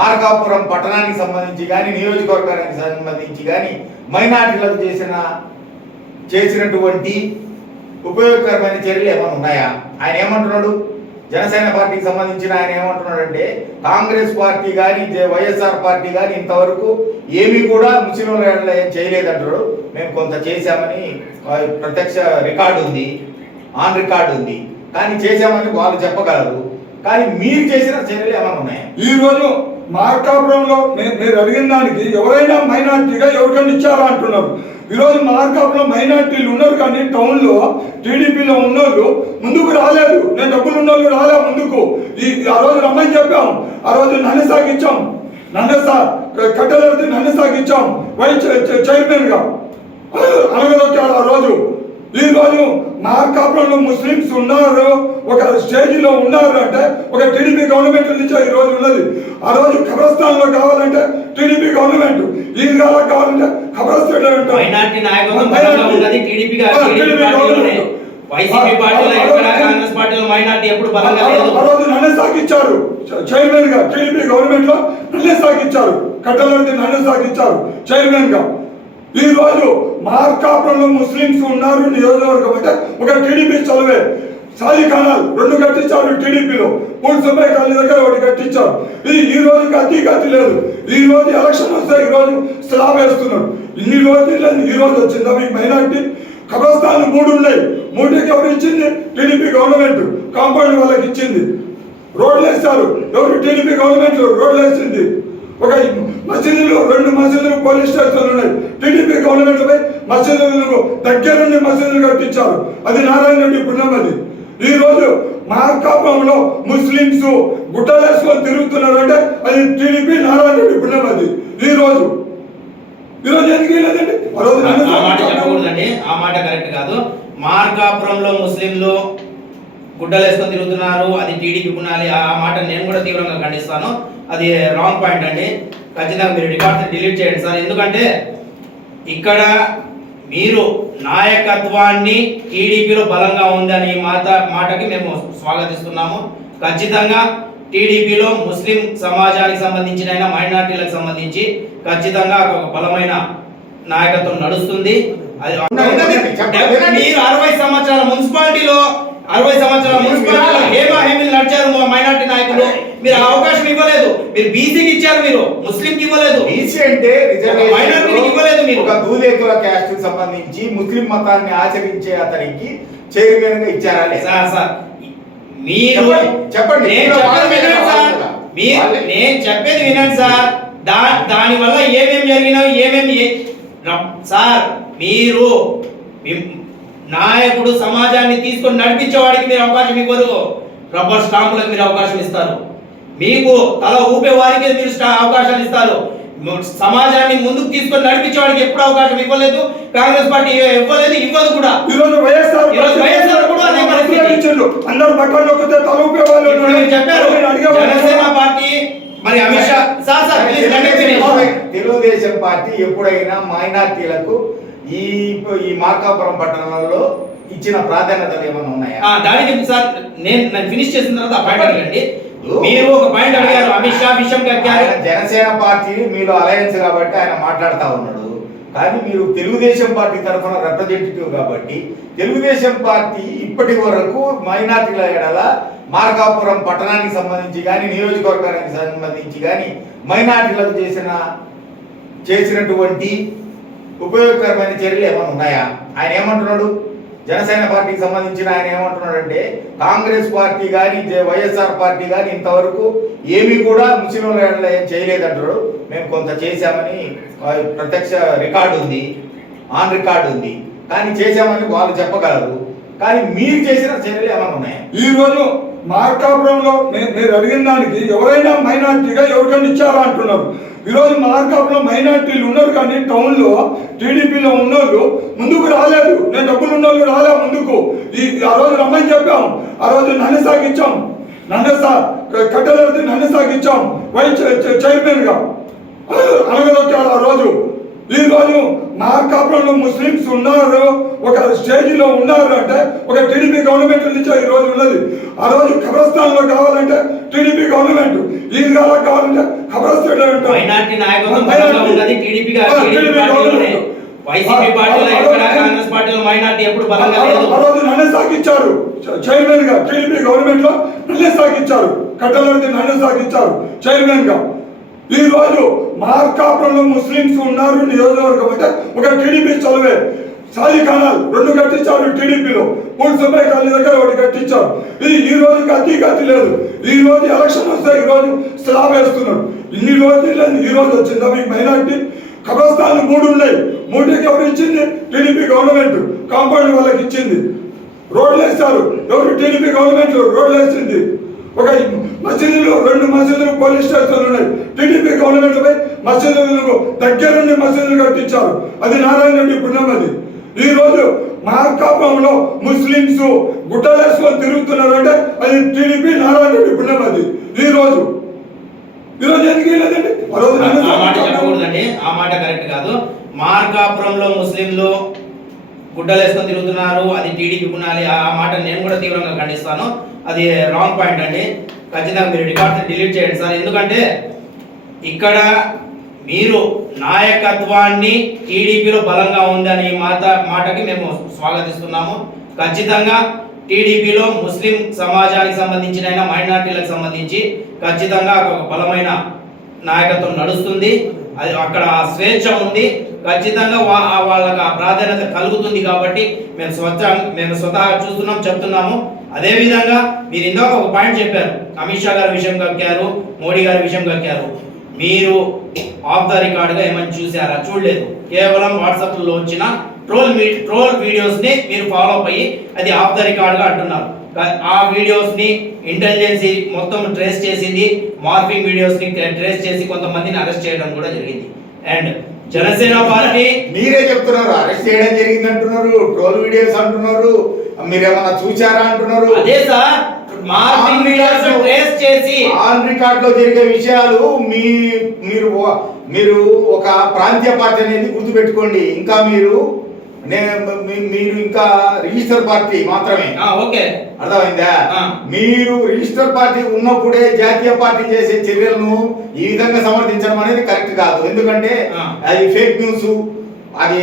మార్కాపురం పట్టణానికి సంబంధించి కానీ నియోజకవర్గానికి సంబంధించి కానీ మైనార్టీలకు చేసినటువంటి ఉపయోగకరమైన చర్యలు ఏమైనా ఉన్నాయా? ఆయన ఏమంటున్నాడు? జనసేన పార్టీకి సంబంధించిన ఆయన ఏమంటున్నాడంటే కాంగ్రెస్ పార్టీ కానీ వైఎస్ఆర్ పార్టీ కానీ ఇంతవరకు ఏమీ కూడా ముస్లింల ఏం చేయలేదంటారు. మేము కొంత చేశామని ప్రత్యక్ష రికార్డు ఉంది, ఆన్ రికార్డు ఉంది. కానీ చేశామని వాళ్ళు చెప్పగలరు. కానీ మీరు చేసిన చర్యలు ఏమైనా ఉన్నాయా? ఈ రోజు మార్కాపురంలో మీరు అడిగిన దానికి ఎవరైనా మైనార్టీగా ఎవరికైనా ఇచ్చారా అంటున్నారు. ఈరోజు మార్కాపురంలో మైనార్టీలు ఉన్నారు, కానీ టౌన్లో టీడీపీలో ఉన్నోళ్ళు ముందుకు రాలేదు. నేను డబ్బులు ఉన్నోళ్ళు రాలే ముందుకు. ఆ రోజు రమ్మని చెప్పాము. ఆ రోజు నన్ను సాగిచ్చాం, కట్టెలెత్తి నన్ను సాగిచ్చాం వైస్ చైర్మన్ గా అనగదొచ్చారు ఆ రోజు. ఈ రోజు మార్కాపురంలో ముస్లింస్ ఉన్నారు, ఒక స్టేజీలో ఉన్నారు అంటే ఒక టీడీపీ గవర్నమెంట్ నుంచి ఈ రోజు ఉన్నది. ఆ రోజు ఖబరస్థాన్లో కావాలంటే టీడీపీ గవర్నమెంట్, ఈ కావాలంటే ఖబరస్థాన్ నన్ను సాగిచ్చారు చైర్మన్ గా. టీడీపీ గవర్నమెంట్ లో నన్ను సాగిచ్చారు, కట్టెలెత్తి నన్ను సాగిచ్చారు చైర్మన్ గా. ఈ రోజు మార్కాపురంలో ముస్లింస్ ఉన్నారు నియోజకవర్గం అంటే ఒక టీడీపీ చదివే సాయి కానాలు 2 కట్టించారు టీడీపీలో. 3 సుబ్బయ్య కాలనీ దగ్గర 1 కట్టించారు. ఇది ఈ రోజు గతి లేదు. ఈ రోజు ఎలక్షన్ వస్తే ఈ రోజు స్లాబ్ వేస్తున్నారు. ఇన్ని రోజులు లేదు, ఈ రోజు వచ్చిందా మీకు మైనార్టీ? ఖబరస్థాన్లు 3 ఉన్నాయి. 3కి ఎవరు ఇచ్చింది? టీడీపీ గవర్నమెంట్ కాంపౌండ్ వాళ్ళకి ఇచ్చింది. రోడ్లు వేస్తారు, ఎవరు? టీడీపీ గవర్నమెంట్ రోడ్లు వేసింది. ఒక మసీదులు 2 మసీదులు పోలీస్ స్టేషన్లు ఉన్నాయి. టీడీపీ గవర్నమెంట్ పై మసీదులకు దగ్గరుండి మసీదులు కట్టించారు. అది నారాయణ రెడ్డి పుణ్యమది. ఈ రోజు మార్కాపురంలో ముస్లింస్ గుట్టలేసుకొని తిరుగుతున్నారు అంటే అది టీడీపీ నారాయణ రెడ్డి పుణ్యమది. ఈ రోజు ఎందుకు లేదండి? ఆ మాట కరెక్ట్ కాదు. మార్కాపురంలో ముస్లింలు గుడ్డలు వేసుకొని తిరుగుతున్నారు, అది టీడీపీ పుణ్యాలి. ఆ మాట నేను కూడా తీవ్రంగా ఖండిస్తాను. అది రాంగ్ పాయింట్ అండి. ఖచ్చితంగా మీరు రికార్డ్స్ డిలీట్ చేయండి సార్. ఎందుకంటే ఇక్కడ మీరు నాయకత్వాన్ని టీడీపీలో బలంగా ఉందని మాటకి మేము స్వాగతిస్తున్నాము. ఖచ్చితంగా టీడీపీలో ముస్లిం సమాజానికి సంబంధించిన మైనార్టీలకు సంబంధించి ఖచ్చితంగా ఒక బలమైన నాయకత్వం నడుస్తుంది. అది మీరు 60 సంవత్సరాల మున్సిపాలిటీలో హేమీలు నడిచారు మైనార్టీ నాయకులు. మీరు అవకాశం ఇవ్వలేదు. మీరు బీసీకి ఇచ్చారు, మీరు ముస్లింకి ఇవ్వలేదు. బీసీ అంటే మైనార్టీకి ఇవ్వలేదు. మీరు ఒక దూదేకుల క్యాస్ట్ కి సంబంధించి ముస్లిం మతాన్ని ఆచరించే అతనికి చైర్మన్ గా ఇచ్చారా? సార్ మీరు చెప్పండి. నేను చెప్పేది వినండి సార్. దాని వల్ల ఏమేమి జరిగినావు సార్, మీరు నాయకుడు సమాజాన్ని తీసుకొని నడిపించేవాడికి మీరు అవకాశం ఇవ్వరు. రబ్బర్ స్టాంపులకు మీరు అవకాశం ఇస్తారు. మీకు తల ఊపే వారికి మీరు అవకాశాలు ఇస్తారు. సమాజాన్ని ముందుకు తీసుకొని నడిపించేవాడికి ఎప్పుడు అవకాశం ఇవ్వలేదు. కాంగ్రెస్ పార్టీ ఇవ్వలేదు, ఇవ్వదు కూడా. ఈరోజు వైఎస్ఆర్ కూడా అదే పరిస్థితి. అందరూ బట్టలు నొక్కితే తల ఊపే వాళ్ళు. ఇప్పుడు మీరు చెప్పారు జనసేన పార్టీ, మరి Amit Shah sir please let me finish. Telugu Desam party ఎప్పుడైనా మైనార్టీలకు ఈ ఈ మార్కాపురం పట్టణంలో ఇచ్చిన ప్రాధాన్యతలు ఏమైనా ఉన్నాయా? దానికి సార్ నేను ఫినిష్ చేసిన తర్వాత ఆ పాయింట్ అడగండి. మీరు ఒక పాయింట్ అడిగారు, అమిత్ షా విషయం కక్కారు. జనసేన పార్టీ మీలో అలయన్స్ కాబట్టి ఆయన మాట్లాడుతూ ఉన్నాడు. కానీ మీరు తెలుగుదేశం పార్టీ తరఫున రిప్రజెంటేటివ్ కాబట్టి తెలుగుదేశం పార్టీ ఇప్పటి వరకు మైనార్టీల ఎడల మార్కాపురం పట్టణానికి సంబంధించి కానీ నియోజకవర్గానికి సంబంధించి కానీ మైనార్టీలకు చేసినటువంటి ఉపయోగకరమైన చర్యలు ఏమైనా ఉన్నాయా? ఆయన ఏమంటున్నాడు? జనసేన పార్టీకి సంబంధించిన ఆయన ఏమంటున్నాడంటే కాంగ్రెస్ పార్టీ కానీ వైఎస్ఆర్ పార్టీ కానీ ఇంతవరకు ఏమీ కూడా ముస్లింల ఎడల ఏం చేయలేదంటారు. మేము కొంత చేశామని ప్రత్యక్ష రికార్డు ఉంది, ఆన్ రికార్డు ఉంది. కానీ చేశామని వాళ్ళు చెప్పగలరు. కానీ మీరు చేసిన చర్యలు ఏమైనా ఉన్నాయా? ఈ రోజు మార్కాపురంలో మీరు అడిగిన దానికి ఎవరైనా మైనార్టీగా ఎవరికైనా ఇచ్చారా అంటున్నారు. ఈరోజు మార్కాపురంలో మైనార్టీలు ఉన్నారు, కానీ టౌన్లో టీడీపీలో ఉన్నోళ్ళు ముందుకు రాలేదు. నేను డబ్బులు ఉన్నోళ్ళు రాలే ముందుకు. ఆ రోజు రమ్మని చెప్పాం. ఆ రోజు నన్ను సాగించాం, కట్టెలెత్తి నన్ను సాగించాం వైస్ చైర్మన్గా అనగదొచ్చారు ఆ రోజు. ఈ రోజు మార్కాపురంలో ముస్లిమ్స్ ఉన్నారు, ఒక స్టేజీలో ఉన్నారు అంటే ఒక టీడీపీ గవర్నమెంట్ నుంచి ఈ రోజు ఉన్నది. ఆ రోజు ఖబరస్థాన్లో కావాలంటే టీడీపీ గవర్నమెంట్, ఈద్గాలో కావాలంటే ఖబరస్థాన్ మైనారిటీ నాయకత్వం ఉన్నది టీడీపీ గవర్నమెంట్. వైసీపీ పార్టీలో ఎక్కడ కాంగ్రెస్ పార్టీలో మైనారిటీ ఎప్పుడు బలంగా లేదు. ఆ రోజు నన్ను సాగించారు చైర్మన్ గా, టీడీపీ గవర్నమెంట్ లో నన్నే సాగించారు, కట్టెలెత్తి నన్ను సాగించారు చైర్మన్ గా. ఈ రోజు మార్కాపురంలో ముస్లింస్ ఉన్నారు నియోజకవర్గం అంటే ఒక టీడీపీ చదివే సాలిఖానాలు 2 కట్టించారు టీడీపీలో, పూల్సుపై కాలనీ దగ్గర 1 కట్టించారు. ఈ రోజు గతి లేదు. ఈ రోజు ఎలక్షన్ వస్తే ఈ రోజు స్లాబ్ వేస్తున్నారు. ఇన్ని రోజులు లేదు, ఈ రోజు వచ్చిందా మీకు మైనార్టీ? ఖబరస్థాన్లు 3 ఉన్నాయి, 3కి ఎవరు ఇచ్చింది? టీడీపీ గవర్నమెంట్ కాంపౌండ్ వాళ్ళకి ఇచ్చింది. రోడ్లు వేస్తారు, ఎవరు? టీడీపీ గవర్నమెంట్ రోడ్లు వేసింది. ఒక మసీదులు 2 మసీదులు పోలీస్ స్టేషన్లు ఉన్నాయి, టీడీపీ గవర్నమెంట్ పై మసీదులకు దగ్గరుండి మసీదులు కట్టించారు. అది నారాయణ రెడ్డి పుణ్యం. అది ఈ రోజు మార్కాపురంలో ముస్లింస్ గుడ్డలేసుకొని తిరుగుతున్నారు అంటే అది టీడీపీ నారాయణ రెడ్డి పుణ్యం. అది ఈ రోజు ఎందుకు లేదండి? ఆ మాట చెప్పకూడదండి, ఆ మాట కరెక్ట్ కాదు. మార్కాపురంలో ముస్లింలు గుడ్డలు వేసుకొని తిరుగుతున్నారు, అది టీడీపీ పుణ్యాలి. ఆ మాట నేను కూడా తీవ్రంగా ఖండిస్తాను. అది రాంగ్ పాయింట్ అండి. ఖచ్చితంగా మీరు రికార్డ్స్ డిలీట్ చేయండి సార్. ఎందుకంటే ఇక్కడ మీరు నాయకత్వాన్ని టీడీపీలో బలంగా ఉందని మాటకి మేము స్వాగతిస్తున్నాము. ఖచ్చితంగా టీడీపీలో ముస్లిం సమాజానికి సంబంధించిన మైనార్టీలకు సంబంధించి ఖచ్చితంగా ఒక బలమైన నాయకత్వం నడుస్తుంది. అది అక్కడ స్వేచ్ఛ ఉంది, ఖచ్చితంగా వాళ్ళకి ఆ ప్రాధాన్యత కలుగుతుంది. కాబట్టి మేము స్వతహా చూస్తున్నాం, చెప్తున్నాము. అదేవిధంగా మీరు ఇందాక ఒక పాయింట్ చెప్పారు, అమిత్ షా గారి విషయం కక్కారు, మోడీ గారి విషయం కక్కారు. మీరు ఆఫ్ ద రికార్డ్గా ఏమైనా చూసారా? చూడలేదు. కేవలం వాట్సాప్లో వచ్చిన ట్రోల్ వీడియోస్ని మీరు ఫాలో అప్ అయ్యి అది ఆఫ్ ద రికార్డ్గా అంటున్నారు. ఆ వీడియోస్ని ఇంటెలిజెన్స్ మొత్తం ట్రేస్ చేసింది, మార్ఫింగ్ వీడియోస్ని ట్రేస్ చేసి కొంతమందిని అరెస్ట్ చేయడం కూడా జరిగింది. అండ్ జనసేన పార్టీ మీరే చెప్తున్నారు అరెస్ట్ చేయడం జరిగింది అంటున్నారు, ట్రోల్ వీడియోస్ అంటున్నారు, మీరేమన్నా చూసారా అంటున్నారు. అదే సార్, మార్ఫింగ్ వీడియోస్ ట్రేస్ చేసి ఆన్ రికార్డ్ లో జరిగే విషయాలు మీరు ఒక ప్రాంతీయ పార్టీ అనేది గుర్తుపెట్టుకోండి. ఇంకా మీరు ఇంకా రిజిస్టర్ పార్టీ మాత్రమే. ఓకే, అర్థమైందా? మీరు రిజిస్టర్ పార్టీ ఉన్నప్పుడే జాతీయ పార్టీ చేసే చర్యలను ఈ విధంగా సమర్థించడం అనేది కరెక్ట్ కాదు. ఎందుకంటే అది ఫేక్ న్యూస్, అది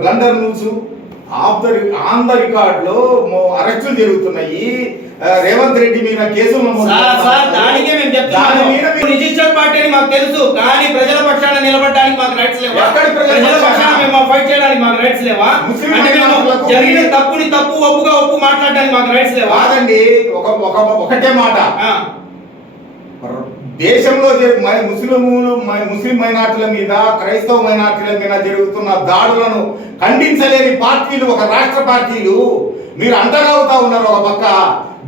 blunder news. On the record లో అరెస్టులు జరుగుతున్నాయి. రేవంత్ రెడ్డి మీద కేసులు దానికే మేము చెప్తున్నాము, రిజిస్టర్ పార్టీ అని మాకు తెలుసు, కానీ ప్రజల పక్షాన నిలబడడానికి మాకు రైట్స్ లేవా? ప్రజల పక్షాన మేము ఫైట్ చేయడానికి మాకు రైట్స్ లేవా? జరిగిన తప్పుని తప్పు, ఒప్పుగా ఒప్పు మాట్లాడడానికి మాకు రైట్స్ లేవా? కాదండి, ఒకటే మాట. దేశంలో ముస్లిం మైనార్టీల మీద, క్రైస్తవ మైనార్టీల మీద జరుగుతున్న దాడులను ఖండించలేని పార్టీలు, ఒక రాష్ట్ర పార్టీలు మీరు అంతరావుతా ఉన్నారు. ఒక పక్క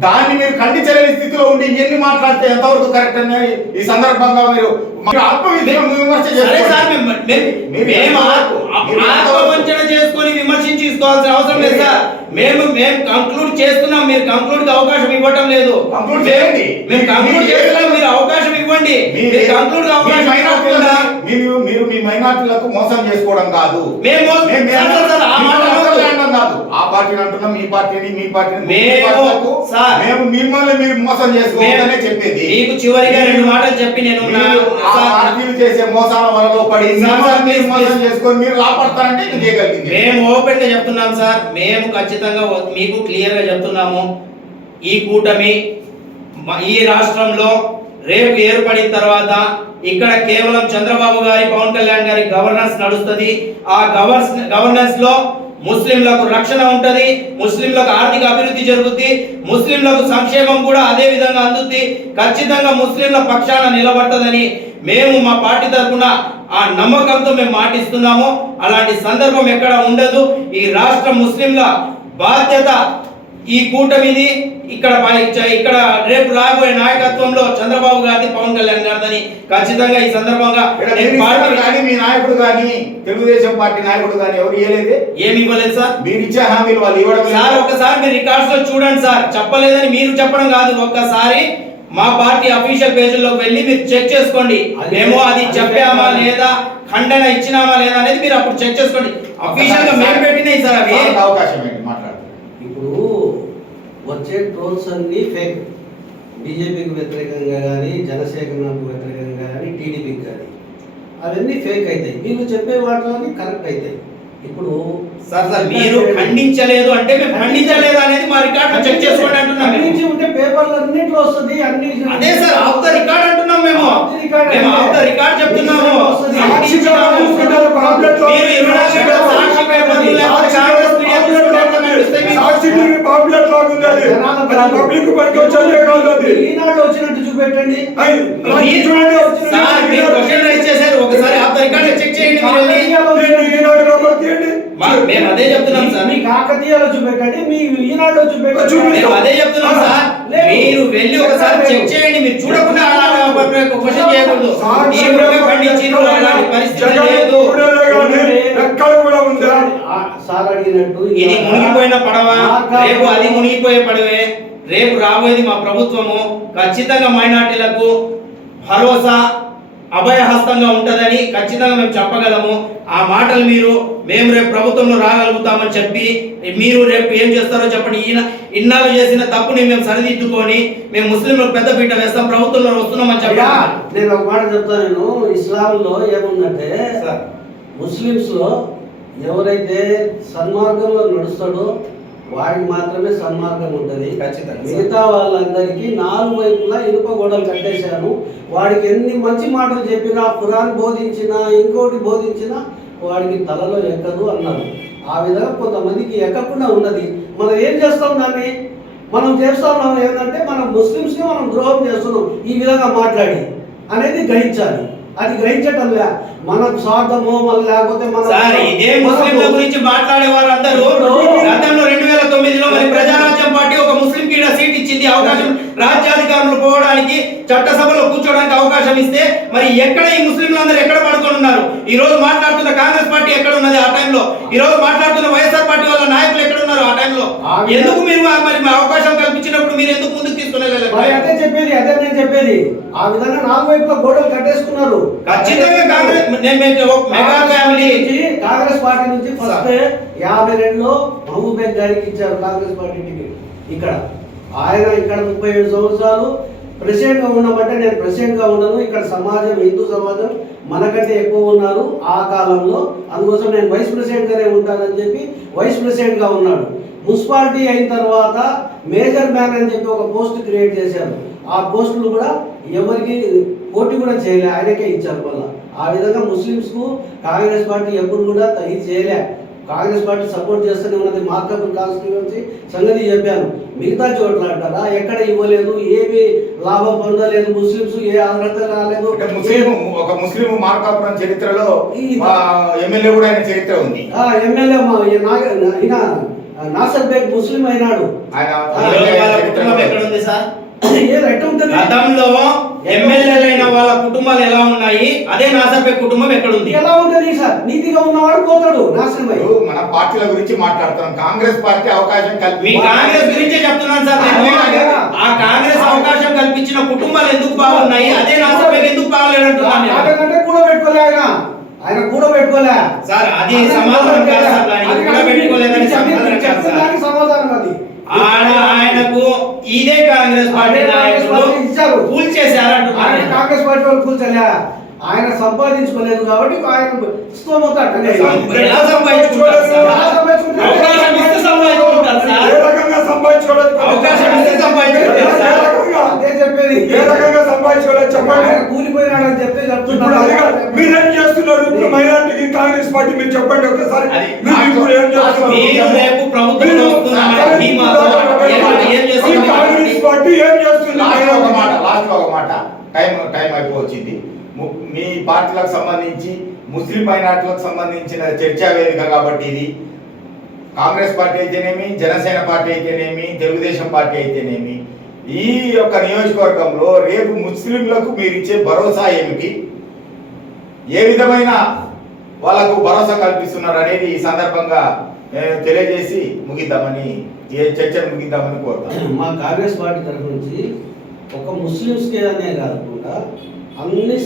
దాన్ని మీరు ఖండించలేని స్థితిలో ఉండి ఎన్ని మాట్లాడితే ఎంతవరకు కరెక్ట్ అని ఈ సందర్భంగా మీరు విమర్శ చేసుకొని విమర్శించుకోవాల్సిన అవసరం లేదు సార్. మేము కంక్లూడ్ చేస్తున్నాం, మీరు కంక్లూడ్ కి అవకాశం ఇవ్వటం లేదు. కంక్లూడ్ చేయండి. మేము కంక్లూడ్ చేస్తున్నాం, మీరు అవకాశం ఇవ్వండి. ఇవ్వండి. మీ- మీరు కంక్లూడ్ మీ అవకాశం మైనారిటీలకు ఇవ్వకుండా మీరు మీ మైనారిటీలకు మోసం చేసుకోవడం కాదు. మేము మోసం- మేము సార్, ఆ మాట అనొద్దు. అనడం కాదు. ఆ పార్టీని అంటున్నాం, మీ పార్టీని మేము- సార్, మేము మిమ్మల్ని మీరు మోసం చేసుకోవద్దనే చెప్పేది. మీకు చివరిగా 2 మాటలు చెప్పి నేను మీరు ఆ పార్టీలు చేసే మోసాల వలలో పడి మీరు మోసం చేసుకొని మీరు లాపడతారంటే ఇది చేయగలిగింది. మేము ఓపెన్ గా చెప్తున్నాం సార్, మేము ఖచ్చితంగా మీకు క్లియర్ గా చెప్తున్నాము. ఈ కూటమి ఈ రాష్ట్రంలో రేపు ఏర్పడిన తర్వాత ఇక్కడ కేవలం చంద్రబాబు గారి, పవన్ కళ్యాణ్ గారి గవర్నెన్స్ నడుస్తుంది. ఆ గవర్నెన్స్ లో ముస్లింలకు రక్షణ ఉంటది, ముస్లింలకు ఆర్థిక అభివృద్ధి జరుగుద్ది, ముస్లింలకు సంక్షేమం కూడా అదే విధంగా అందుద్ది. ఖచ్చితంగా ముస్లింల పక్షాన నిలబడతదని మేము మా పార్టీ తరఫున ఆ నమ్మకంతో మేము మాటిస్తున్నాము. అలాంటి సందర్భం ఎక్కడ ఉండదు. ఈ రాష్ట్ర ముస్లింల బాధ్యత ఈ కూటమిది. ఇక్కడ రేపు రాబోయే నాయకత్వంలో చంద్రబాబు గారిది, పవన్ కళ్యాణ్ గారిదని ఖచ్చితంగా ఈ సందర్భంగా కానీ మీ నాయకుడు కానీ తెలుగుదేశం పార్టీ నాయకుడు కానీ ఎవరు ఇవ్వలేదు. ఏమి ఇవ్వలేదు సార్. మీరు ఇచ్చే హామీలు వాళ్ళు ఇవ్వడం సార్ ఒకసారి మీరు రికార్డ్స్ లో చూడండి సార్. చెప్పలేదని మీరు చెప్పడం కాదు, ఒక్కసారి మా పార్టీ అఫీషియల్ పేజీల్లోకి వెళ్ళి మీరు చెక్ చేసుకోండి. మేము అది చెప్పామా లేదా, ఖండన ఇచ్చినామా లేదా అనేది మీరు అప్పుడు చెక్ చేసుకోండి. అఫీషియల్ గా మేము పెట్టినాయి సార్ అవి. అవకాశం ఏంటి మాట్లాడుతున్నారు. ఇప్పుడు వచ్చే ట్రోల్స్ అన్ని ఫేక్. బీజేపీకి వ్యతిరేకంగా కానీ, జనసేనకు వ్యతిరేకంగా కానీ, టీడీపీకి కానీ అవన్నీ ఫేక్ అవుతాయి. వీళ్ళు చెప్పే వాటిలోని కరెక్ట్ అవుతాయి. ఇప్పుడు సార్ మీరు ఖండించలేదు అంటే మేము ఖండించలేదు అనేది మా రికార్డు చెక్ చేసుకోండి అంటున్నాం. ఖండించి ఉంటే పేపర్లు అన్నింటిలో వస్తుంది. అన్ని అదే సార్ ఆఫ్ ద రికార్డ్ అంటున్నాం మేము. మేము ఆఫ్ ద రికార్డ్ చెప్తున్నాము. ఈనాడు వచ్చినట్టు చూపెట్టండి. ఒకసారి ఆఫ్ ద రికార్డ్ చెక్ చేయండి. మేము అదే చెప్తున్నాం సార్. మీ కాకతీయాలో చూపెట్టండి, మీ ఈనాడులో చూపెట్టండి. మేము అదే చెప్తున్నాం సార్. మీరు వెళ్ళి ఒకసారి చెక్ చేయండి. మీరు చూడకుండా క్వశ్చన్ చేయకూడదు. అలాంటి పరిస్థితి లేదు. సార్ అడిగినట్టు ఇది మునిగిపోయిన పడవ, రేపు అది మునిగిపోయే పడవే. రేపు రాబోయేది మా ప్రభుత్వము. ఖచ్చితంగా మైనార్టీలకు భరోసా, అభయహస్తంగా ఉంటదని ఖచ్చితంగా మేము చెప్పగలము. ఆ మాటలు మేము రేపు ప్రభుత్వంలో రాగలుగుతామని చెప్పి మీరు రేపు ఏం చేస్తారో చెప్పండి. ఇన్నాళ్ళు చేసిన తప్పుని మేము సరిదిద్దుకొని మేము ముస్లింలకు పెద్ద పీట వేస్తాం, ప్రభుత్వంలో వస్తున్నామని చెప్పండి. నేను ఒక మాట చెప్తాను. ఇస్లాంలో ఏముందంటే ముస్లిమ్స్ లో ఎవరైతే సన్మార్గంలో నడుస్తాడో వాడికి మాత్రమే సన్మార్గం ఉంటుంది. మిగతా వాళ్ళందరికీ 4 వైపులా ఇనుప గోడలు కట్టేశాను. వాడికి ఎన్ని మంచి మాటలు చెప్పినా, ఖురాన్ బోధించినా, ఇంకోటి బోధించినా వాడికి తలలో ఎక్కదు అన్నారు. ఆ విధంగా కొంతమందికి ఎక్కకుండా ఉన్నది. మనం ఏం చేస్తాం దాన్ని? మనం చేస్తా ఉన్నాం ఏంటంటే మనం ముస్లిమ్స్ని మనం ద్రోహం చేస్తున్నాం ఈ విధంగా మాట్లాడి అనేది గ్రహించాలి. అది గ్రహించటంలే మనకు స్వార్థమో మళ్ళీ లేకపోతే ఇదే ముస్లింల గురించి మాట్లాడే వాళ్ళందరూ గతంలో 2009లో మరి ప్రజారాజ్యం పార్టీ ఒక ముస్లిం కి సీట్ ఇచ్చింది, అవకాశం రాజ్యాధికారంలో పోవడానికి, చట్టసభలో కూర్చోడానికి అవకాశం ఇస్తే మరి ఎక్కడ ఈ ముస్లింలందరూ ఎక్కడ పడుకొని ఉన్నారు? ఈ రోజు మాట్లాడుతున్న కాంగ్రెస్ పార్టీ ఎక్కడ ఉన్నది ఆ టైంలో? ఈ రోజు మాట్లాడుతున్న వైఎస్ఆర్ పార్టీ వాళ్ళ నాయకులు ఎక్కడ ఉన్నారు ఆ టైంలో? ఎందుకు మీరు మరి అవకాశం కల్పించినప్పుడు మీరు ఎందుకు ముందుకు తీసుకునేలేదు? అదే నేను చెప్పేది. ఆ విధంగా 4 వైపులా గోడలు కట్టేసుకున్నారు. ఖచ్చితంగా కాంగ్రెస్ పార్టీ నుంచి ఫస్ట్ 52లో మహబూబ్ గారికి ఇచ్చారు కాంగ్రెస్ పార్టీ టికెట్. ఇక్కడ ఆయన ఇక్కడ 37 సంవత్సరాలు ప్రెసిడెంట్ గా ఉన్నామంటే నేను ప్రెసిడెంట్ గా ఉన్నాను. ఇక్కడ సమాజం, హిందూ సమాజం మనకంటే ఎక్కువ ఉన్నారు ఆ కాలంలో. అందుకోసం నేను వైస్ ప్రెసిడెంట్ గానే ఉంటానని చెప్పి వైస్ ప్రెసిడెంట్ గా ఉన్నాడు. మున్సిపాలిటీ అయిన తర్వాత మేజర్ మ్యాన్ అని చెప్పి ఒక పోస్ట్ క్రియేట్ చేశారు. ఆ పోస్టులు కూడా ఎవరికి పోటీ కూడా చేయలే, ఆయనకే ఇచ్చారు వల్ల. ఆ విధంగా ముస్లిమ్స్కు కాంగ్రెస్ పార్టీ ఎప్పుడు కూడా ఇది చేయలే. కాంగ్రెస్ పార్టీ సపోర్ట్ చేస్తూనే ఉన్నది. మార్కపుల్ కాన్స్టిట్యూన్సీ సంగతి చెప్పాను. మిగతా చోట్ల అంటారా ఎక్కడ ఇవ్వలేదు, ఏమి లాభం పొందలేదు, ముస్లిమ్స్ ఏ అర్హత రాలేదు. ఒక ముస్లిం మార్కాపురం చరిత్రలో ఎమ్మెల్యే కూడా ఆయన చరిత్ర ఉంది. ఎమ్మెల్యే నాసర్ బేగ్ ముస్లిం అయినాడు. గతంలో ఎమ్మెల్యేలైన వాళ్ళ కుటుంబాలు ఎలా ఉన్నాయి, అదే నాసపే కుటుంబం ఎక్కడుంది? ఎలా ఉంటది సార్? నీతిగా ఉన్నవాడు పోతాడు నాశనమై. ఇప్పుడు మన పార్టీల గురించి మాట్లాడుతున్నాం. కాంగ్రెస్ పార్టీ అవకాశం మీ కాంగ్రెస్ గురించే చెప్తున్నాను సార్ నేను. ఆ కాంగ్రెస్ అవకాశం కల్పించిన కుటుంబాలు ఎందుకు బాగున్నాయి, అదే నాసపేకి ఎందుకు బాగలేదంటున్నాను నేను. నాకంటే కూడా పెట్టుకోలే ఆయన కూడా పెట్టుకోలే సార్. అది సమాధానం కాదు సార్. దానికి కూడా పెట్టుకోలేదని సమాధానం కాదు సార్. సమాధానం అది. ఆయనకు ఇదే కాంగ్రెస్ పార్టీ నాయకులు ఇచ్చారు, కూల్ చేశారంటున్నారు. కాంగ్రెస్ పార్టీ వాళ్ళు కూల్చలే. ఆయన సంపాదించుకోలేదు కాబట్టి ఆయన స్తోమత అట్టనే. ఎలా సంపాదించుకుంటారు సార్? అవకాశం ఇస్తే సంపాదించుకుంటారు సార్. ఏ రకంగా సంపాదించుకోలేదు? అవకాశం ఇస్తే సంపాదించుకుంటారు సార్. అదే చెప్పేది. ఏ రకంగా సంపాదించుకోలేదు చెప్పండి. ఆయన కూలిపోయినాడని చెప్తే ఇప్పుడు అది కాదు. మీరేం చేస్తున్నారు ఇప్పుడు మైనారిటీకి కాంగ్రెస్ పార్టీ? మీరు చెప్పండి ఒకసారి. మీరు ఇప్పుడు ఏం చేస్తున్నారు? మీరు రేపు ప్రభుత్వంలో వస్తున్నారని మీ మాతో ఏం చేస్తున్నారు? కాంగ్రెస్ పార్టీ ఏం చేస్తుంది? లాస్ట్ ఒక మాట టైం అయిపోవచ్చింది. మీ పార్టీలకు సంబంధించి ముస్లిం మైనార్టీలకు సంబంధించిన చర్చా వేదిక కాబట్టి ఇది కాంగ్రెస్ పార్టీ అయితేనేమి, జనసేన పార్టీ అయితేనేమి, తెలుగుదేశం పార్టీ అయితేనేమి, ఈ యొక్క నియోజకవర్గంలో రేపు ముస్లింలకు మీరు ఇచ్చే భరోసా ఏమిటి, ఏ విధమైన వాళ్ళకు భరోసా కల్పిస్తున్నారు అనేది ఈ సందర్భంగా తెలియజేసి ముగిద్దామని, చర్చను ముగిద్దామని కోరుతాను. మా కాంగ్రెస్ పార్టీ తరఫు నుంచి ఒక ముస్లింస్కే అనే కాకుండా అన్ని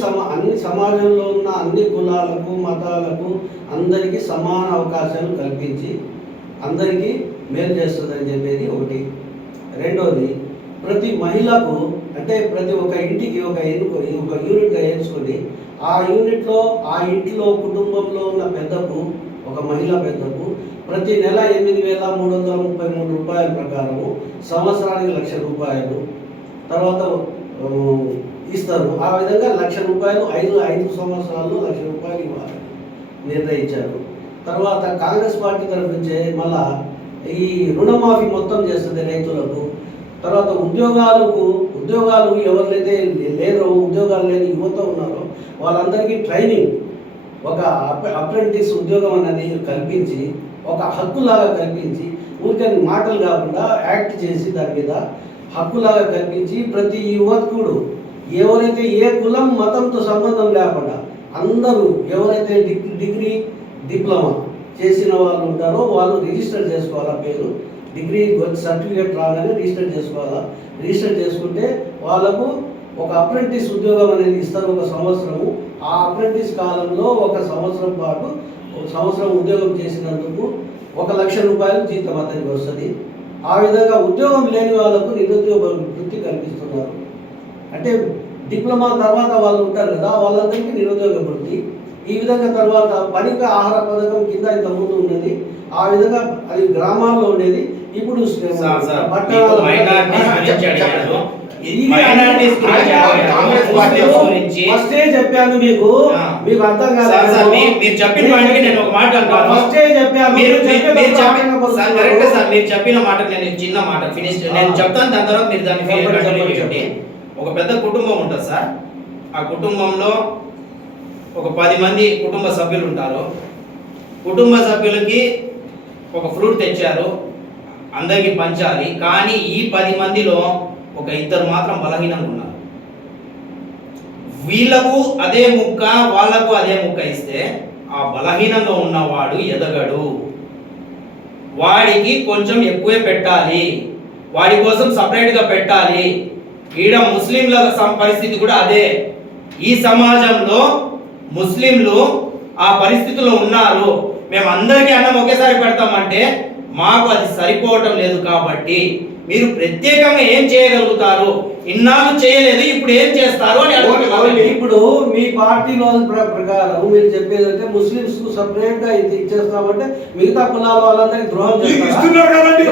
సమాజంలో ఉన్న అన్ని కులాలకు మతాలకు అందరికీ సమాన అవకాశాలు కల్పించి అందరికీ మేలు చేస్తుందని చెప్పేది ఒకటి. రెండోది, ప్రతి మహిళకు అంటే ప్రతి ఒక్క ఇంటికి ఒక యూనిట్గా ఎంచుకొని ఆ యూనిట్లో ఆ ఇంట్లో కుటుంబంలో ఉన్న పెద్దకు, ఒక మహిళా పెద్దకు ప్రతి నెల 8,333 రూపాయల ప్రకారము సంవత్సరానికి 1,00,000 రూపాయలు తర్వాత ఇస్తారు. ఆ విధంగా 1,00,000 రూపాయలు 5 సంవత్సరాల్లో 1,00,000 రూపాయలు ఇవ్వాలని నిర్ణయించారు. తర్వాత కాంగ్రెస్ పార్టీ తరఫు నుంచే మళ్ళా ఈ రుణమాఫీ మొత్తం చేస్తుంది రైతులకు. తర్వాత ఉద్యోగాలు ఎవరైతే లేరో, ఉద్యోగాలు లేని యువత ఉన్నారో వాళ్ళందరికీ ట్రైనింగ్, ఒక అప్రెంటిస్ ఉద్యోగం అనేది కల్పించి, ఒక హక్కులాగా కల్పించి, ఊరికే మాటలు కాకుండా యాక్ట్ చేసి దాని మీద హక్కులాగా కల్పించి ప్రతి యువకుడు ఎవరైతే ఏ కులం మతంతో సంబంధం లేకుండా అందరూ ఎవరైతే డిగ్రీ డిప్లొమా చేసిన వాళ్ళు ఉంటారో వాళ్ళు రిజిస్టర్ చేసుకోవాలా, పేరు డిగ్రీ సర్టిఫికేట్ రాగానే రిజిస్టర్ చేసుకోవాలా. రిజిస్టర్ చేసుకుంటే వాళ్ళకు ఒక అప్రెంటిస్ ఉద్యోగం అనేది ఇస్తారు 1 సంవత్సరము. ఆ అప్రెంటిస్ కాలంలో 1 సంవత్సరం పాటు 1 సంవత్సరం ఉద్యోగం చేసినందుకు 1,00,000 రూపాయలు జీతం అతనికి వస్తుంది. ఆ విధంగా ఉద్యోగం లేని వాళ్ళకు నిరుద్యోగ వృత్తి కల్పిస్తున్నారు. అంటే డిప్లొమా తర్వాత వాళ్ళు ఉంటారు కదా, వాళ్ళందరికీ నిరుద్యోగ వృత్తి. ఈ విధంగా తర్వాత పనిక ఆహార పథకం కింద ఇంతకుముందు ఉండేది. ఆ విధంగా అది గ్రామాల్లో ఉండేది. ఇప్పుడు ఫస్టే చెప్పాను మీకు అర్థం కాదు. మీరు చెప్పిన వాటికి నేను ఒక మాట అంటాను. ఫస్టే చెప్పాను. మీరు చెప్పిన మాట నేను చిన్న మాట ఫినిష్ నేను చెప్తాను, దాని తర్వాత మీరు దాన్ని కంటిన్యూ చేయండి. ఒక పెద్ద కుటుంబం ఉంటుంది సార్. ఆ కుటుంబంలో ఒక 10 మంది కుటుంబ సభ్యులు ఉంటారు. కుటుంబ సభ్యులకి ఒక ఫ్రూట్ తెచ్చారు, అందరికి పంచాలి. కానీ ఈ 10 మందిలో ఒక 2 మాత్రం బలహీనంగా ఉన్నారు. వీళ్ళకు అదే ముక్క, వాళ్ళకు అదే ముక్క ఇస్తే ఆ బలహీనంగా ఉన్నవాడు ఎదగడు. వాడికి కొంచెం ఎక్కువే పెట్టాలి, వాడి కోసం సపరేట్గా పెట్టాలి. ఈడ ముస్లింల పరిస్థితి కూడా అదే. ఈ సమాజంలో ముస్లింలు ఆ పరిస్థితిలో ఉన్నారు. మేము అందరికీ అన్నం ఒకేసారి పెడతామంటే మాకు అది సరిపోవటం లేదు. కాబట్టి మీరు ప్రత్యేకంగా ఏం చేయగలుగుతారు? ఇన్నాళ్ళు చేయలేదు, ఇప్పుడు ఏం చేస్తారు అని అడుగుతున్నారు. ఇప్పుడు మీ పార్టీలో ప్రకారం మీరు చెప్పేదంటే ముస్లింస్ కు సపరేట్ గా ఇచ్చేస్తామంటే మిగతా కులాల వాళ్ళందరికీ ద్రోహం చేస్తున్నారు. వాళ్ళకి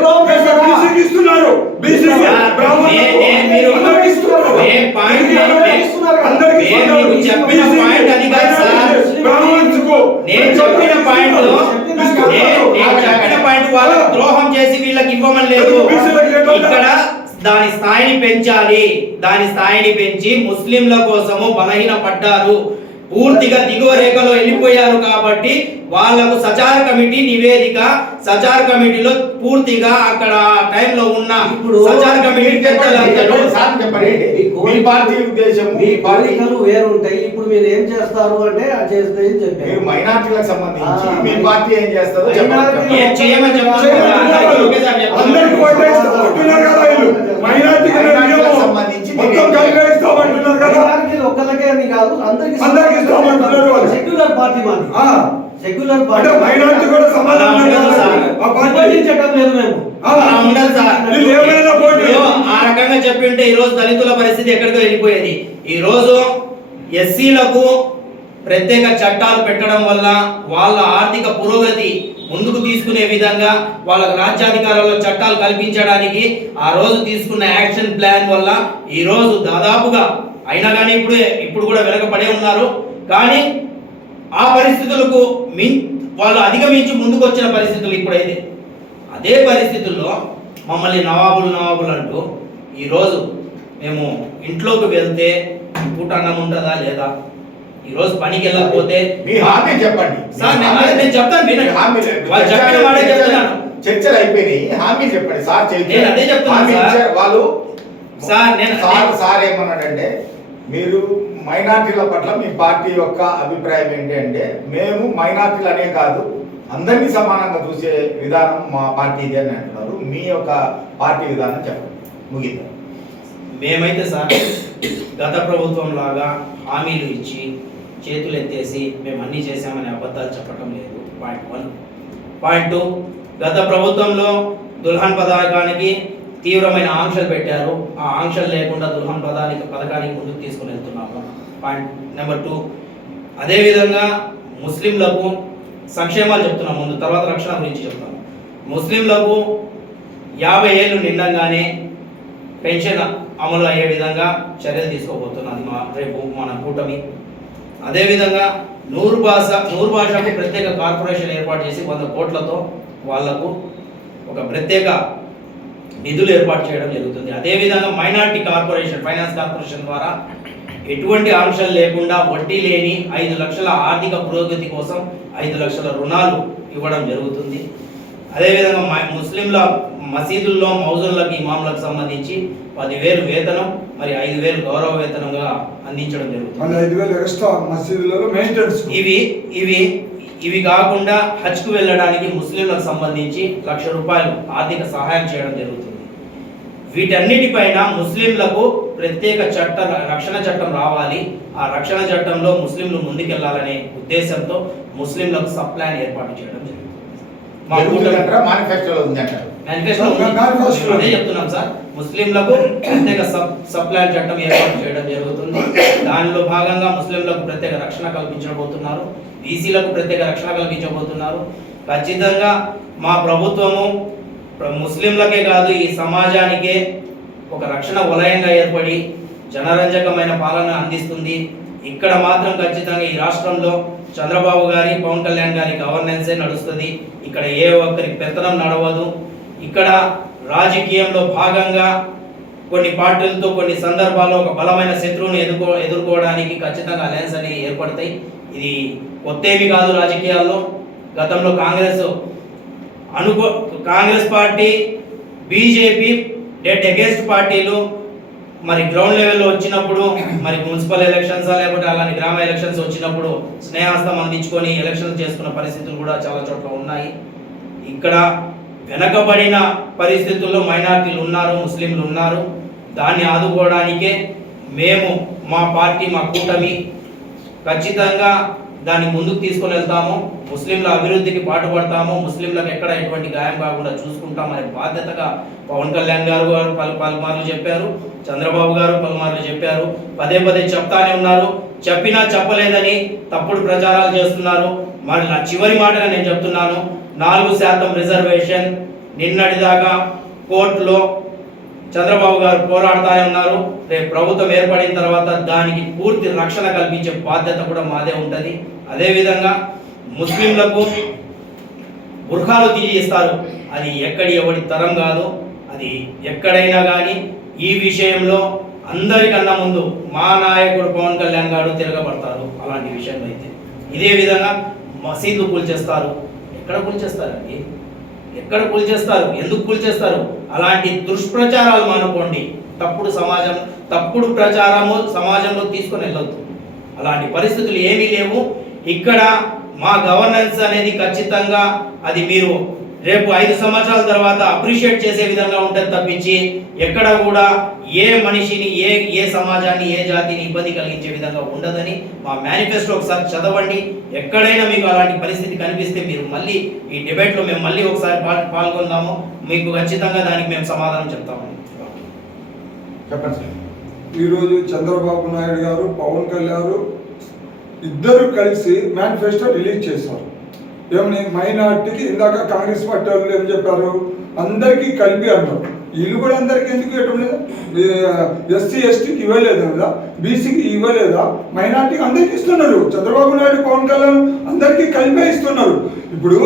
ద్రోహం చేసి వీళ్ళకి ఇవ్వమని లేదు. ఇక్కడ దాని స్థాయిని పెంచాలి. దాని స్థాయిని పెంచి ముస్లింల కోసము బలహీన పడ్డారు, పూర్తిగా దిగువ రేఖలో వెళ్ళిపోయారు. కాబట్టి వాళ్ళకు సచార్ కమిటీ నివేదిక, సచార్ కమిటీలో పూర్తిగా అక్కడ టైంలో ఉన్న సచార్ కమిటీ పెద్దలందరూ మీ పార్టీ ఉద్దేశం మీ కోరికలు వేరు ఉంటాయి. ఇప్పుడు మీరు ఏం చేస్తారు అంటే అది చేస్తే మీరు చెప్పారు. మైనార్టీలకు సంబంధించి మీ పార్టీ ఏం చేస్తారో మైనారిటీ చెప్పండి. ఏం చేయమని అందరికీ ఓటేస్తామంటున్నారు కదా వీళ్ళు. మైనారిటీకి మైనారిటీలకు సంబంధించి మొత్తం కలిపేస్తామంటున్నారు కదా. మైనారిటీలు ఒక్కలకే అని కాదు, అందరికీ ఇస్తామంటున్నారు వాళ్ళు. సెక్యులర్ పార్టీ మాది. ఆ, సెక్యులర్ అంటే పార్టీ మైనారిటీ కూడా సమాధానం ఆ పార్టీ విభజించటం లేదు మేము. అలా ఉండదు సార్. వీళ్ళు ఏమైనా పోటీ ఇప్పుడు ఆ రకంగా చెప్పింటే ఈ రోజు దళితుల పరిస్థితి ఎక్కడికో వెళ్ళిపోయేది. ఈ రోజు ఎస్సీలకు ప్రత్యేక చట్టాలు పెట్టడం వల్ల వాళ్ళ ఆర్థిక పురోగతి ముందుకు తీసుకునే విధంగా వాళ్ళ రాజ్యాధికారాల్లో చట్టాలు కల్పించడానికి ఆ రోజు తీసుకున్న యాక్షన్ ప్లాన్ వల్ల ఈ రోజు దాదాపుగా అయినా కానీ ఇప్పుడు కూడా వెనకపడే ఉన్నారు. కానీ ఆ పరిస్థితులకు వాళ్ళు అధిగమించి ముందుకు వచ్చిన పరిస్థితులు ఇప్పుడైతే అదే పరిస్థితుల్లో మమ్మల్ని నవాబులు అంటూ ఈరోజు మేము ఇంట్లోకి వెళ్తే పూట అన్నం ఉంటుందా లేదా, ఈరోజు పనికి వెళ్ళకపోతే మీ హామీ చెప్పండి సార్ నేను చెప్తాను వినండి. హామీ వాళ్ళు చెప్పిన మాటే చెప్తున్నాను. చర్చలు అయిపోయినాయి. హామీ చెప్పండి సార్. నేను అదే చెప్తున్నాను హామీ సార్. ఇచ్చారు వాళ్ళు. సార్ ఏమన్నాడంటే మీరు మైనార్టీల పట్ల మీ పార్టీ యొక్క అభిప్రాయం ఏంటి అంటే, మేము మైనార్టీలు అనే కాదు అందరినీ సమానంగా చూసే విధానం మా పార్టీది అని అంటున్నారు. మీ యొక్క పార్టీ విధానం చెప్పండి, ముగిద్దాం. మేమైతే సార్ గత ప్రభుత్వం లాగా హామీలు ఇచ్చి చేతులు ఎత్తేసి మేము అన్నీ చేశామని అబద్ధాలు చెప్పడం లేదు. పాయింట్ 1. పాయింట్ 2, గత ప్రభుత్వంలో దుల్హన్ పథకానికి తీవ్రమైన ఆంక్షలు పెట్టారు. ఆ ఆంక్షలు లేకుండా దుల్హన్ పథకానికి ముందుకు తీసుకుని వెళ్తున్నాము. పాయింట్ నెంబర్ 2, అదేవిధంగా ముస్లింలకు సంక్షేమాలు చెప్తున్నాం ముందు, తర్వాత రక్షణ గురించి చెప్తాను. ముస్లింలకు 50 ఏళ్ళు నిండంగానే పెన్షన్ అమలు అయ్యే విధంగా చర్యలు తీసుకోబోతున్నది రేపు మన కూటమి. అదేవిధంగా నూరు భాషకు ప్రత్యేక కార్పొరేషన్ ఏర్పాటు చేసి 100 కోట్లతో వాళ్లకు ఒక ప్రత్యేక నిధులు ఏర్పాటు చేయడం జరుగుతుంది. అదేవిధంగా మైనారిటీ కార్పొరేషన్, ఫైనాన్స్ కార్పొరేషన్ ద్వారా ఎటువంటి ఆంక్షలు లేకుండా వడ్డీ లేని 5 లక్షల ఆర్థిక పురోగతి కోసం 5 లక్షల రుణాలు ఇవ్వడం జరుగుతుంది. అదేవిధంగా ముస్లింల మసీదుల్లో మౌజున్లకు ఇమాంలకు సంబంధించి 10,000 వేతనం, మరి 5,000 గౌరవ వేతనంగా అందించడం జరుగుతుంది. 5,000 ఎక్స్ట్రా మసీదులలో మెయింటెనెన్స్. ఇవి కాకుండా హజ్కు వెళ్ళడానికి ముస్లింలకు సంబంధించి 1,00,000 రూపాయలు ఆర్థిక సహాయం చేయడం జరుగుతుంది. వీటన్నిటిపైన ముస్లింలకు ప్రత్యేక రక్షణ చట్టం రావాలి. ఆ రక్షణ చట్టంలో ముస్లింలు ముందుకెళ్లాలనే ఉద్దేశంతో ముస్లింలకు సబ్ ప్లాన్ ఏర్పాటు చేయడం జరుగుతుంది. మేనిఫెస్టోలో ఉందంటారు. అదే చెప్తున్నాం సార్. ముస్లింలకు ప్రత్యేక సబ్ ప్లాన్ చట్టం ఏర్పాటు చేయడం జరుగుతుంది. దానిలో భాగంగా ముస్లింలకు ప్రత్యేక రక్షణ కల్పించబోతున్నారు. బీసీలకు ప్రత్యేక రక్షణ కల్పించబోతున్నారు. ఖచ్చితంగా మా ప్రభుత్వము ముస్లింలకే కాదు ఈ సమాజానికే ఒక రక్షణ వలయంగా ఏర్పడి జనరంజకమైన పాలన అందిస్తుంది. ఇక్కడ మాత్రం ఖచ్చితంగా ఈ రాష్ట్రంలో చంద్రబాబు గారి, పవన్ కళ్యాణ్ గారి గవర్నెన్సే నడుస్తుంది. ఇక్కడ ఏ ఒక్కరి పెత్తనం నడవదు. ఇక్కడ రాజకీయంలో భాగంగా కొన్ని పార్టీలతో కొన్ని సందర్భాల్లో ఒక బలమైన శత్రువుని ఎదుర్కోవడానికి ఖచ్చితంగా అలయన్స్ అనేవి ఏర్పడతాయి. ఇది కొత్తేమి కాదు రాజకీయాల్లో. గతంలో Congress party, BJP dead against పార్టీలు మరి గ్రౌండ్ లెవెల్లో వచ్చినప్పుడు, మరి మున్సిపల్ ఎలక్షన్స్ లేకపోతే అలాంటి గ్రామ ఎలక్షన్స్ వచ్చినప్పుడు స్నేహస్తం అందించుకొని ఎలక్షన్స్ చేసుకున్న పరిస్థితులు కూడా చాలా చోట్ల ఉన్నాయి. ఇక్కడ వెనకబడిన పరిస్థితుల్లో మైనారిటీలు ఉన్నారు, ముస్లింలు ఉన్నారు. దాన్ని ఆదుకోవడానికే మేము మా పార్టీ, మా కూటమి ఖచ్చితంగా దాన్ని ముందుకు తీసుకొని వెళ్తాము. ముస్లింల అభివృద్ధికి పాటుపడతాము. ముస్లింలకు ఎక్కడ ఎటువంటి గాయం కాకుండా చూసుకుంటామనే బాధ్యతగా పవన్ కళ్యాణ్ గారు పలుమార్లు చెప్పారు, చంద్రబాబు గారు పలుమార్లు చెప్పారు, పదే చెప్తానే ఉన్నారు. చెప్పినా చెప్పలేదని తప్పుడు ప్రచారాలు చేస్తున్నారు. మరి నా చివరి మాటగా నేను చెప్తున్నాను, 4% రిజర్వేషన్ నిన్నటిదాకా కోర్టులో చంద్రబాబు గారు పోరాడుతూనే ఉన్నారు. రేపు ప్రభుత్వం ఏర్పడిన తర్వాత దానికి పూర్తి రక్షణ కల్పించే బాధ్యత కూడా మాదే ఉంటుంది. అదేవిధంగా ముస్లింలకు బుర్ఖాలు తీయిస్తారు. అది ఎవడి తరం కాదు. అది ఎక్కడైనా కానీ ఈ విషయంలో అందరికన్నా ముందు మా నాయకుడు పవన్ కళ్యాణ్ గారు తిరగబడతారు. అలాంటి విషయంలో అయితే ఇదే విధంగా మసీదులు కూల్చేస్తారు. ఎక్కడ కూల్చేస్తారండి? ఎక్కడ కూల్చేస్తారు? ఎందుకు కూల్చేస్తారు? అలాంటి దుష్ప్రచారాలు మానుకోండి. తప్పుడు తప్పుడు ప్రచారము సమాజంలో తీసుకొని వెళ్ళొద్దు. అలాంటి పరిస్థితులు ఏమీ లేవు. ఇక్కడ మా గవర్నెన్స్ అనేది ఖచ్చితంగా అది మీరు రేపు 5 సంవత్సరాల తర్వాత అప్రిషియేట్ చేసే విధంగా ఉంటుంది తప్పించి ఎక్కడ కూడా ఏ మనిషిని ఏ సమాజాన్ని ఏ జాతిని ఇబ్బంది కలిగించే విధంగా ఉండదని మా మేనిఫెస్టో ఒకసారి చదవండి. ఎక్కడైనా మీకు అలాంటి పరిస్థితి కనిపిస్తే మీరు మళ్ళీ ఈ డిబేట్లో మేము మళ్ళీ ఒకసారి పాల్గొందాము. మీకు ఖచ్చితంగా దానికి మేము సమాధానం చెప్తామని చెప్పండి సార్. ఈరోజు చంద్రబాబు నాయుడు గారు, పవన్ కళ్యాణ్ ఇద్దరు కలిసి మేనిఫెస్టో రిలీజ్ చేశారు. ఏమని మైనార్టీకి, ఇందాక కాంగ్రెస్ పార్టీ వాళ్ళు ఏం చెప్పారు, అందరికీ కలిపి అన్నారు. వీళ్ళు కూడా అందరికీ ఎందుకు ఇవ్వడం లేదా? ఎస్సీ ఎస్టీకి ఇవ్వలేదు కదా, బీసీకి ఇవ్వలేదా? మైనార్టీకి అందరికీ ఇస్తున్నారు. చంద్రబాబు నాయుడు, పవన్ కళ్యాణ్ అందరికీ కలిపే ఇస్తున్నారు. ఇప్పుడు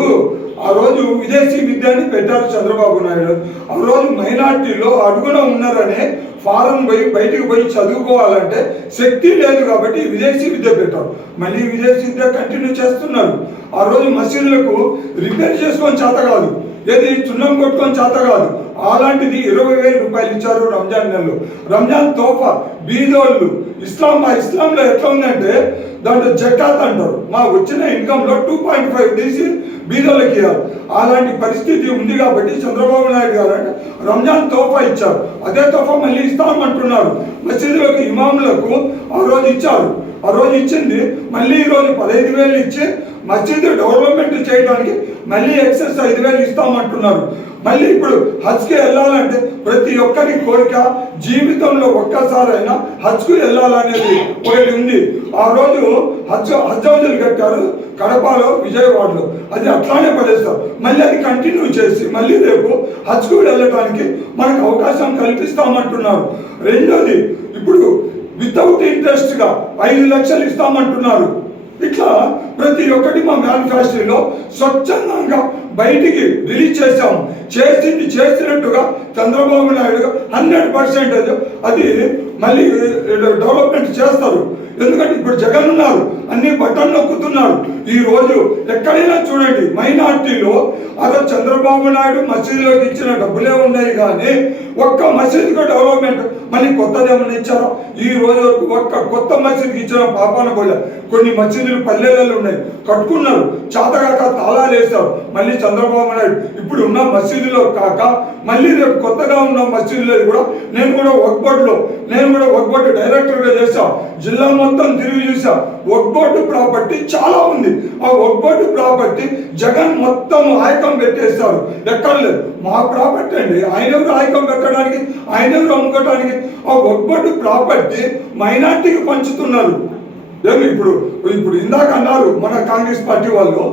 ఆ రోజు విదేశీ విద్యని పెట్టారు చంద్రబాబు నాయుడు. ఆ రోజు మైనార్టీలో అడుగున ఉన్నారనే ఫారెన్ బయటికి పోయి చదువుకోవాలంటే శక్తి లేదు కాబట్టి విదేశీ విద్య పెట్టారు. మళ్ళీ విదేశీ విద్య కంటిన్యూ చేస్తున్నారు. ఆ రోజు మసీదులకు రిపేర్ చేసుకొని చేత కాదు, ఏది చున్నం కొట్టుకొని చేత కాదు, అలాంటిది 20,000 రూపాయలు ఇచ్చారు రంజాన్ నెలలో. రంజాన్ తోఫా బీదోళ్ళు ఇస్లాంలో ఎట్లా ఉందంటే దాంట్లో జకాత్ అంటారు. మా వచ్చిన ఇన్కంలో 2.5 తీసి బీదోళ్ళకి ఇవ్వాలి. అలాంటి పరిస్థితి ఉంది కాబట్టి చంద్రబాబు నాయుడు గారు అంటే రంజాన్ తోఫా ఇచ్చారు. అదే తోఫా మళ్ళీ ఇస్తామంటున్నారు. మసీదులకు ఇమాములకు ఆ రోజు ఇచ్చారు. ఆ రోజు ఇచ్చింది మళ్ళీ ఈరోజు 15,000 ఇచ్చి మసీదు డెవలప్మెంట్ చేయడానికి మళ్ళీ ఎక్సెస్ 5,000 ఇస్తామంటున్నారు. మళ్ళీ ఇప్పుడు హజ్కి వెళ్ళాలంటే ప్రతి ఒక్కరి కోరిక జీవితంలో ఒక్కసారైనా హజ్కు వెళ్ళాలనేది ఒకటి ఉంది. ఆ రోజు హజ్ హౌజులు కట్టారు కడపలో, విజయవాడలో. అది అట్లానే పడేస్తారు. మళ్ళీ అది కంటిన్యూ చేసి మళ్ళీ రేపు హజ్కు వెళ్ళడానికి మనకు అవకాశం కల్పిస్తామంటున్నారు. రెండోది ఇప్పుడు వితౌట్ ఇంట్రెస్ట్గా 5 లక్షలు ఇస్తామంటున్నారు. ఇట్లా ప్రతి ఒక్కటి మా మేనిఫెస్టోలో స్వచ్ఛందంగా బయటికి రిలీజ్ చేశాము. చేసినట్టుగా చంద్రబాబు నాయుడు 100% అది మళ్ళీ డెవలప్మెంట్ చేస్తారు. ఎందుకంటే ఇప్పుడు జగన్ ఉన్నారు, అన్ని బట్టలు నొక్కుతున్నారు. ఈ రోజు ఎక్కడైనా చూడండి మైనార్టీలో అదో చంద్రబాబు నాయుడు మసీదులోకి ఇచ్చిన డబ్బులే ఉన్నాయి కానీ ఒక్క మసీదుకు డెవలప్మెంట్ మళ్ళీ కొత్తది ఏమన్నా ఇచ్చారో ఈ రోజు వరకు ఒక్క కొత్త మసీదుకి ఇచ్చిన పాపాన పోలే. కొన్ని మసీదులు పల్లెలలో ఉన్నాయి, కట్టుకున్నారు, చేతగాక తాళాలు వేశారు. మళ్ళీ చంద్రబాబు నాయుడు ఇప్పుడు ఉన్న మసీదులో కాక మళ్ళీ రేపు కొత్తగా ఉన్న మసీదులో కూడా నేను కూడా వక్ బోర్డు డైరెక్టర్గా చేశా. జిల్లా మొత్తం తిరిగి చూసా. వక్ బోర్డు ప్రాపర్టీ చాలా ఉంది. ఆ వక్ బోర్డు ప్రాపర్టీ జగన్ మొత్తం ఆయకం పెట్టేస్తారు. ఎక్కడ లేదు మా ప్రాపర్టీ అండి. ఆయన ఎవరు ఆయకం పెట్టడానికి, ఆయన ఎవరు అమ్ముకోవడానికి? ఆ వక్ బోర్డు ప్రాపర్టీ మైనార్టీకి పంచుతున్నారు. ఏమి ఇప్పుడు ఇందాక అన్నారు మన కాంగ్రెస్ పార్టీ వాళ్ళు,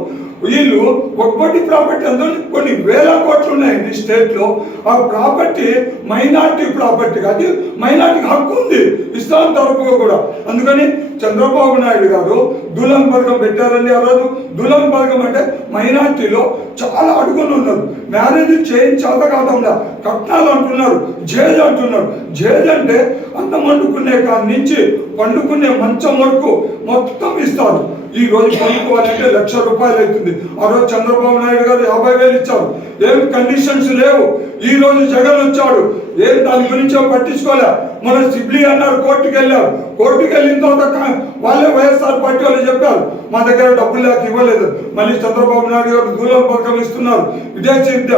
వీళ్ళు ఒక్కటి ప్రాపర్టీ అందులో కొన్ని వేల కోట్లు ఉన్నాయండి స్టేట్లో. ఆ ప్రాపర్టీ మైనార్టీ ప్రాపర్టీ కాదు, మైనార్టీకి హక్కు ఉంది ఇస్లాం తరపుగా కూడా. అందుకని చంద్రబాబు నాయుడు గారు దుల్హన్ పథకం పెట్టారండి. ఆ రోజు దుల్హన్ పథకం అంటే మైనార్టీలో చాలా అడుగులు ఉన్నారు. మ్యారేజ్ చేయించాత కాకుండా కట్నాలు అంటున్నారు, జేజ్ అంటున్నారు. జేజ్ అంటే అన్నం వండుకునే కాడి నుంచి వండుకునే మంచం వరకు మొత్తం ఇస్తారు. ఈ రోజు కొనుక్కోవాలంటే 1,00,000 రూపాయలు అవుతుంది. ఆ రోజు చంద్రబాబు నాయుడు గారు 50,000 ఇచ్చారు. ఏం కండిషన్స్ లేవు. ఈ రోజు జగన్ వచ్చాడు, ఏం దాని గురించో పట్టించుకోలే. మన సిబ్లీ అన్నారు, కోర్టుకు వెళ్ళారు. కోర్టుకు వెళ్ళిన తర్వాత వాళ్ళే వైఎస్ఆర్ పార్టీ వాళ్ళు చెప్పారు మా దగ్గర డబ్బులు లేక ఇవ్వలేదు. మళ్ళీ చంద్రబాబు నాయుడు గారు దూరం పథకం ఇస్తున్నారు. విదేశీ విద్య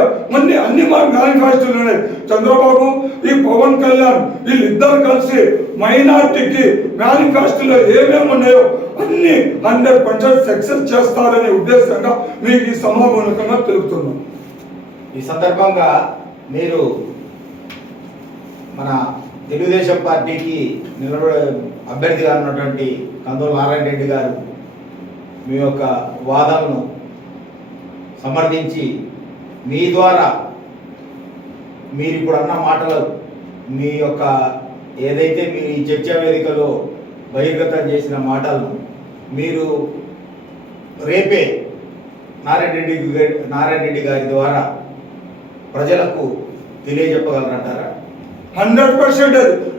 అన్ని మా మేనిఫెస్టోలు ఉన్నాయి. చంద్రబాబు ఈ పవన్ కళ్యాణ్ వీళ్ళిద్దరు కలిసి మైనార్టీకి మేనిఫెస్టోలో ఏమేమి ఉన్నాయో అన్ని 100% సక్సెస్ చేస్తారనే ఉద్దేశంగా మీకు ఈ సమావేశంగా తెలుపుతున్నాం. ఈ సందర్భంగా మీరు మన తెలుగుదేశం పార్టీకి అభ్యర్థిగా ఉన్నటువంటి కందుల నారాయణ రెడ్డి గారు మీ యొక్క వాదనను సమర్థించి మీ ద్వారా మీరు ఇప్పుడు అన్న మాటలు మీ యొక్క ఏదైతే మీరు ఈ చర్చా వేదికలో బహిర్గతం చేసిన మాటలను మీరు రేపే నారాయణ రెడ్డి గారి ద్వారా ప్రజలకు తెలియజెప్పగలరంటారా? 100%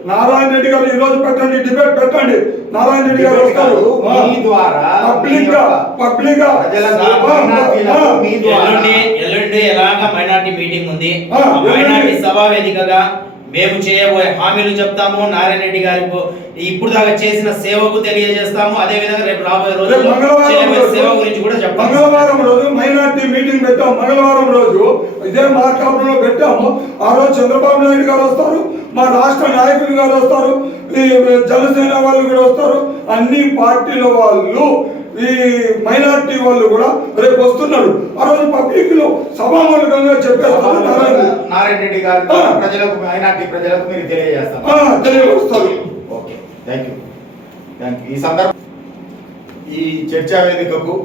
నారాయణ రెడ్డి గారు ఈ రోజు పెట్టండి, డిబేట్ పెట్టండి. నారాయణ రెడ్డి గారు వస్తారు మీ ద్వారా పబ్లిక్ గా ఎల్లుండి ఎలాగా మైనార్టీ మీటింగ్ ఉంది. మైనార్టీ సభా వేదికగా మేము చేయబోయే హామీలు చెప్తాము, నారాయణ రెడ్డి గారి ఇప్పుడు దాకా చేసిన సేవకు తెలియజేస్తాము. అదే విధంగా రేపు రాబోయే రోజుల్లో చేయబోయే సేవ గురించి కూడా చెప్తాము. మంగళవారం రోజు మైనార్టీ మీటింగ్ పెట్టాము. మంగళవారం రోజు ఇదే మార్కాపురంలో పెట్టాము. ఆ రోజు చంద్రబాబు నాయుడు గారు వస్తారు, మా రాష్ట్ర నాయకులు గారు వస్తారు, ఈ జనసేన వాళ్ళు కూడా వస్తారు, అన్ని పార్టీల వాళ్ళు, ఈ మైనార్టీ వాళ్ళు కూడా రేపు వస్తున్నారు. ఆ రోజు పబ్లిక్ లో సభామూలకంగా చెప్పేస్తారు. నారాయణ రెడ్డి గారు ప్రజలకు, మైనార్టీ ప్రజలకు మీరు తెలియవస్తారు. Okay, thank you. ఈ సందర్భం ఈ చర్చా వేదికకు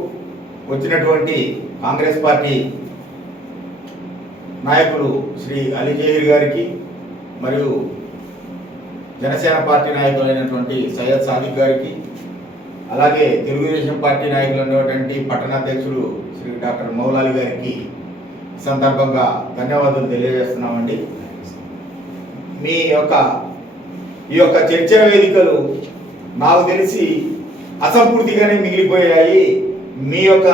వచ్చినటువంటి కాంగ్రెస్ పార్టీ నాయకులు శ్రీ అలీ జహీర్ గారికి మరియు జనసేన పార్టీ నాయకులైనటువంటి సయ్యద్ సాదిక్ గారికి, అలాగే తెలుగుదేశం పార్టీ నాయకులైనటువంటి పట్టణాధ్యక్షులు శ్రీ డాక్టర్ మౌలాలి గారికి సందర్భంగా ధన్యవాదాలు తెలియజేస్తున్నామండి. మీ ఈ యొక్క చర్చా వేదికలు నాకు తెలిసి అసంపూర్తిగానే మిగిలిపోయాయి. మీ యొక్క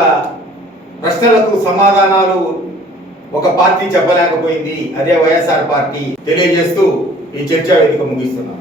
ప్రశ్నలకు సమాధానాలు ఒక పార్టీ చెప్పలేకపోయింది, అదే వైఎస్ఆర్ పార్టీ తెలియజేస్తూ ఈ చర్చా వేదిక ముగిస్తున్నాం.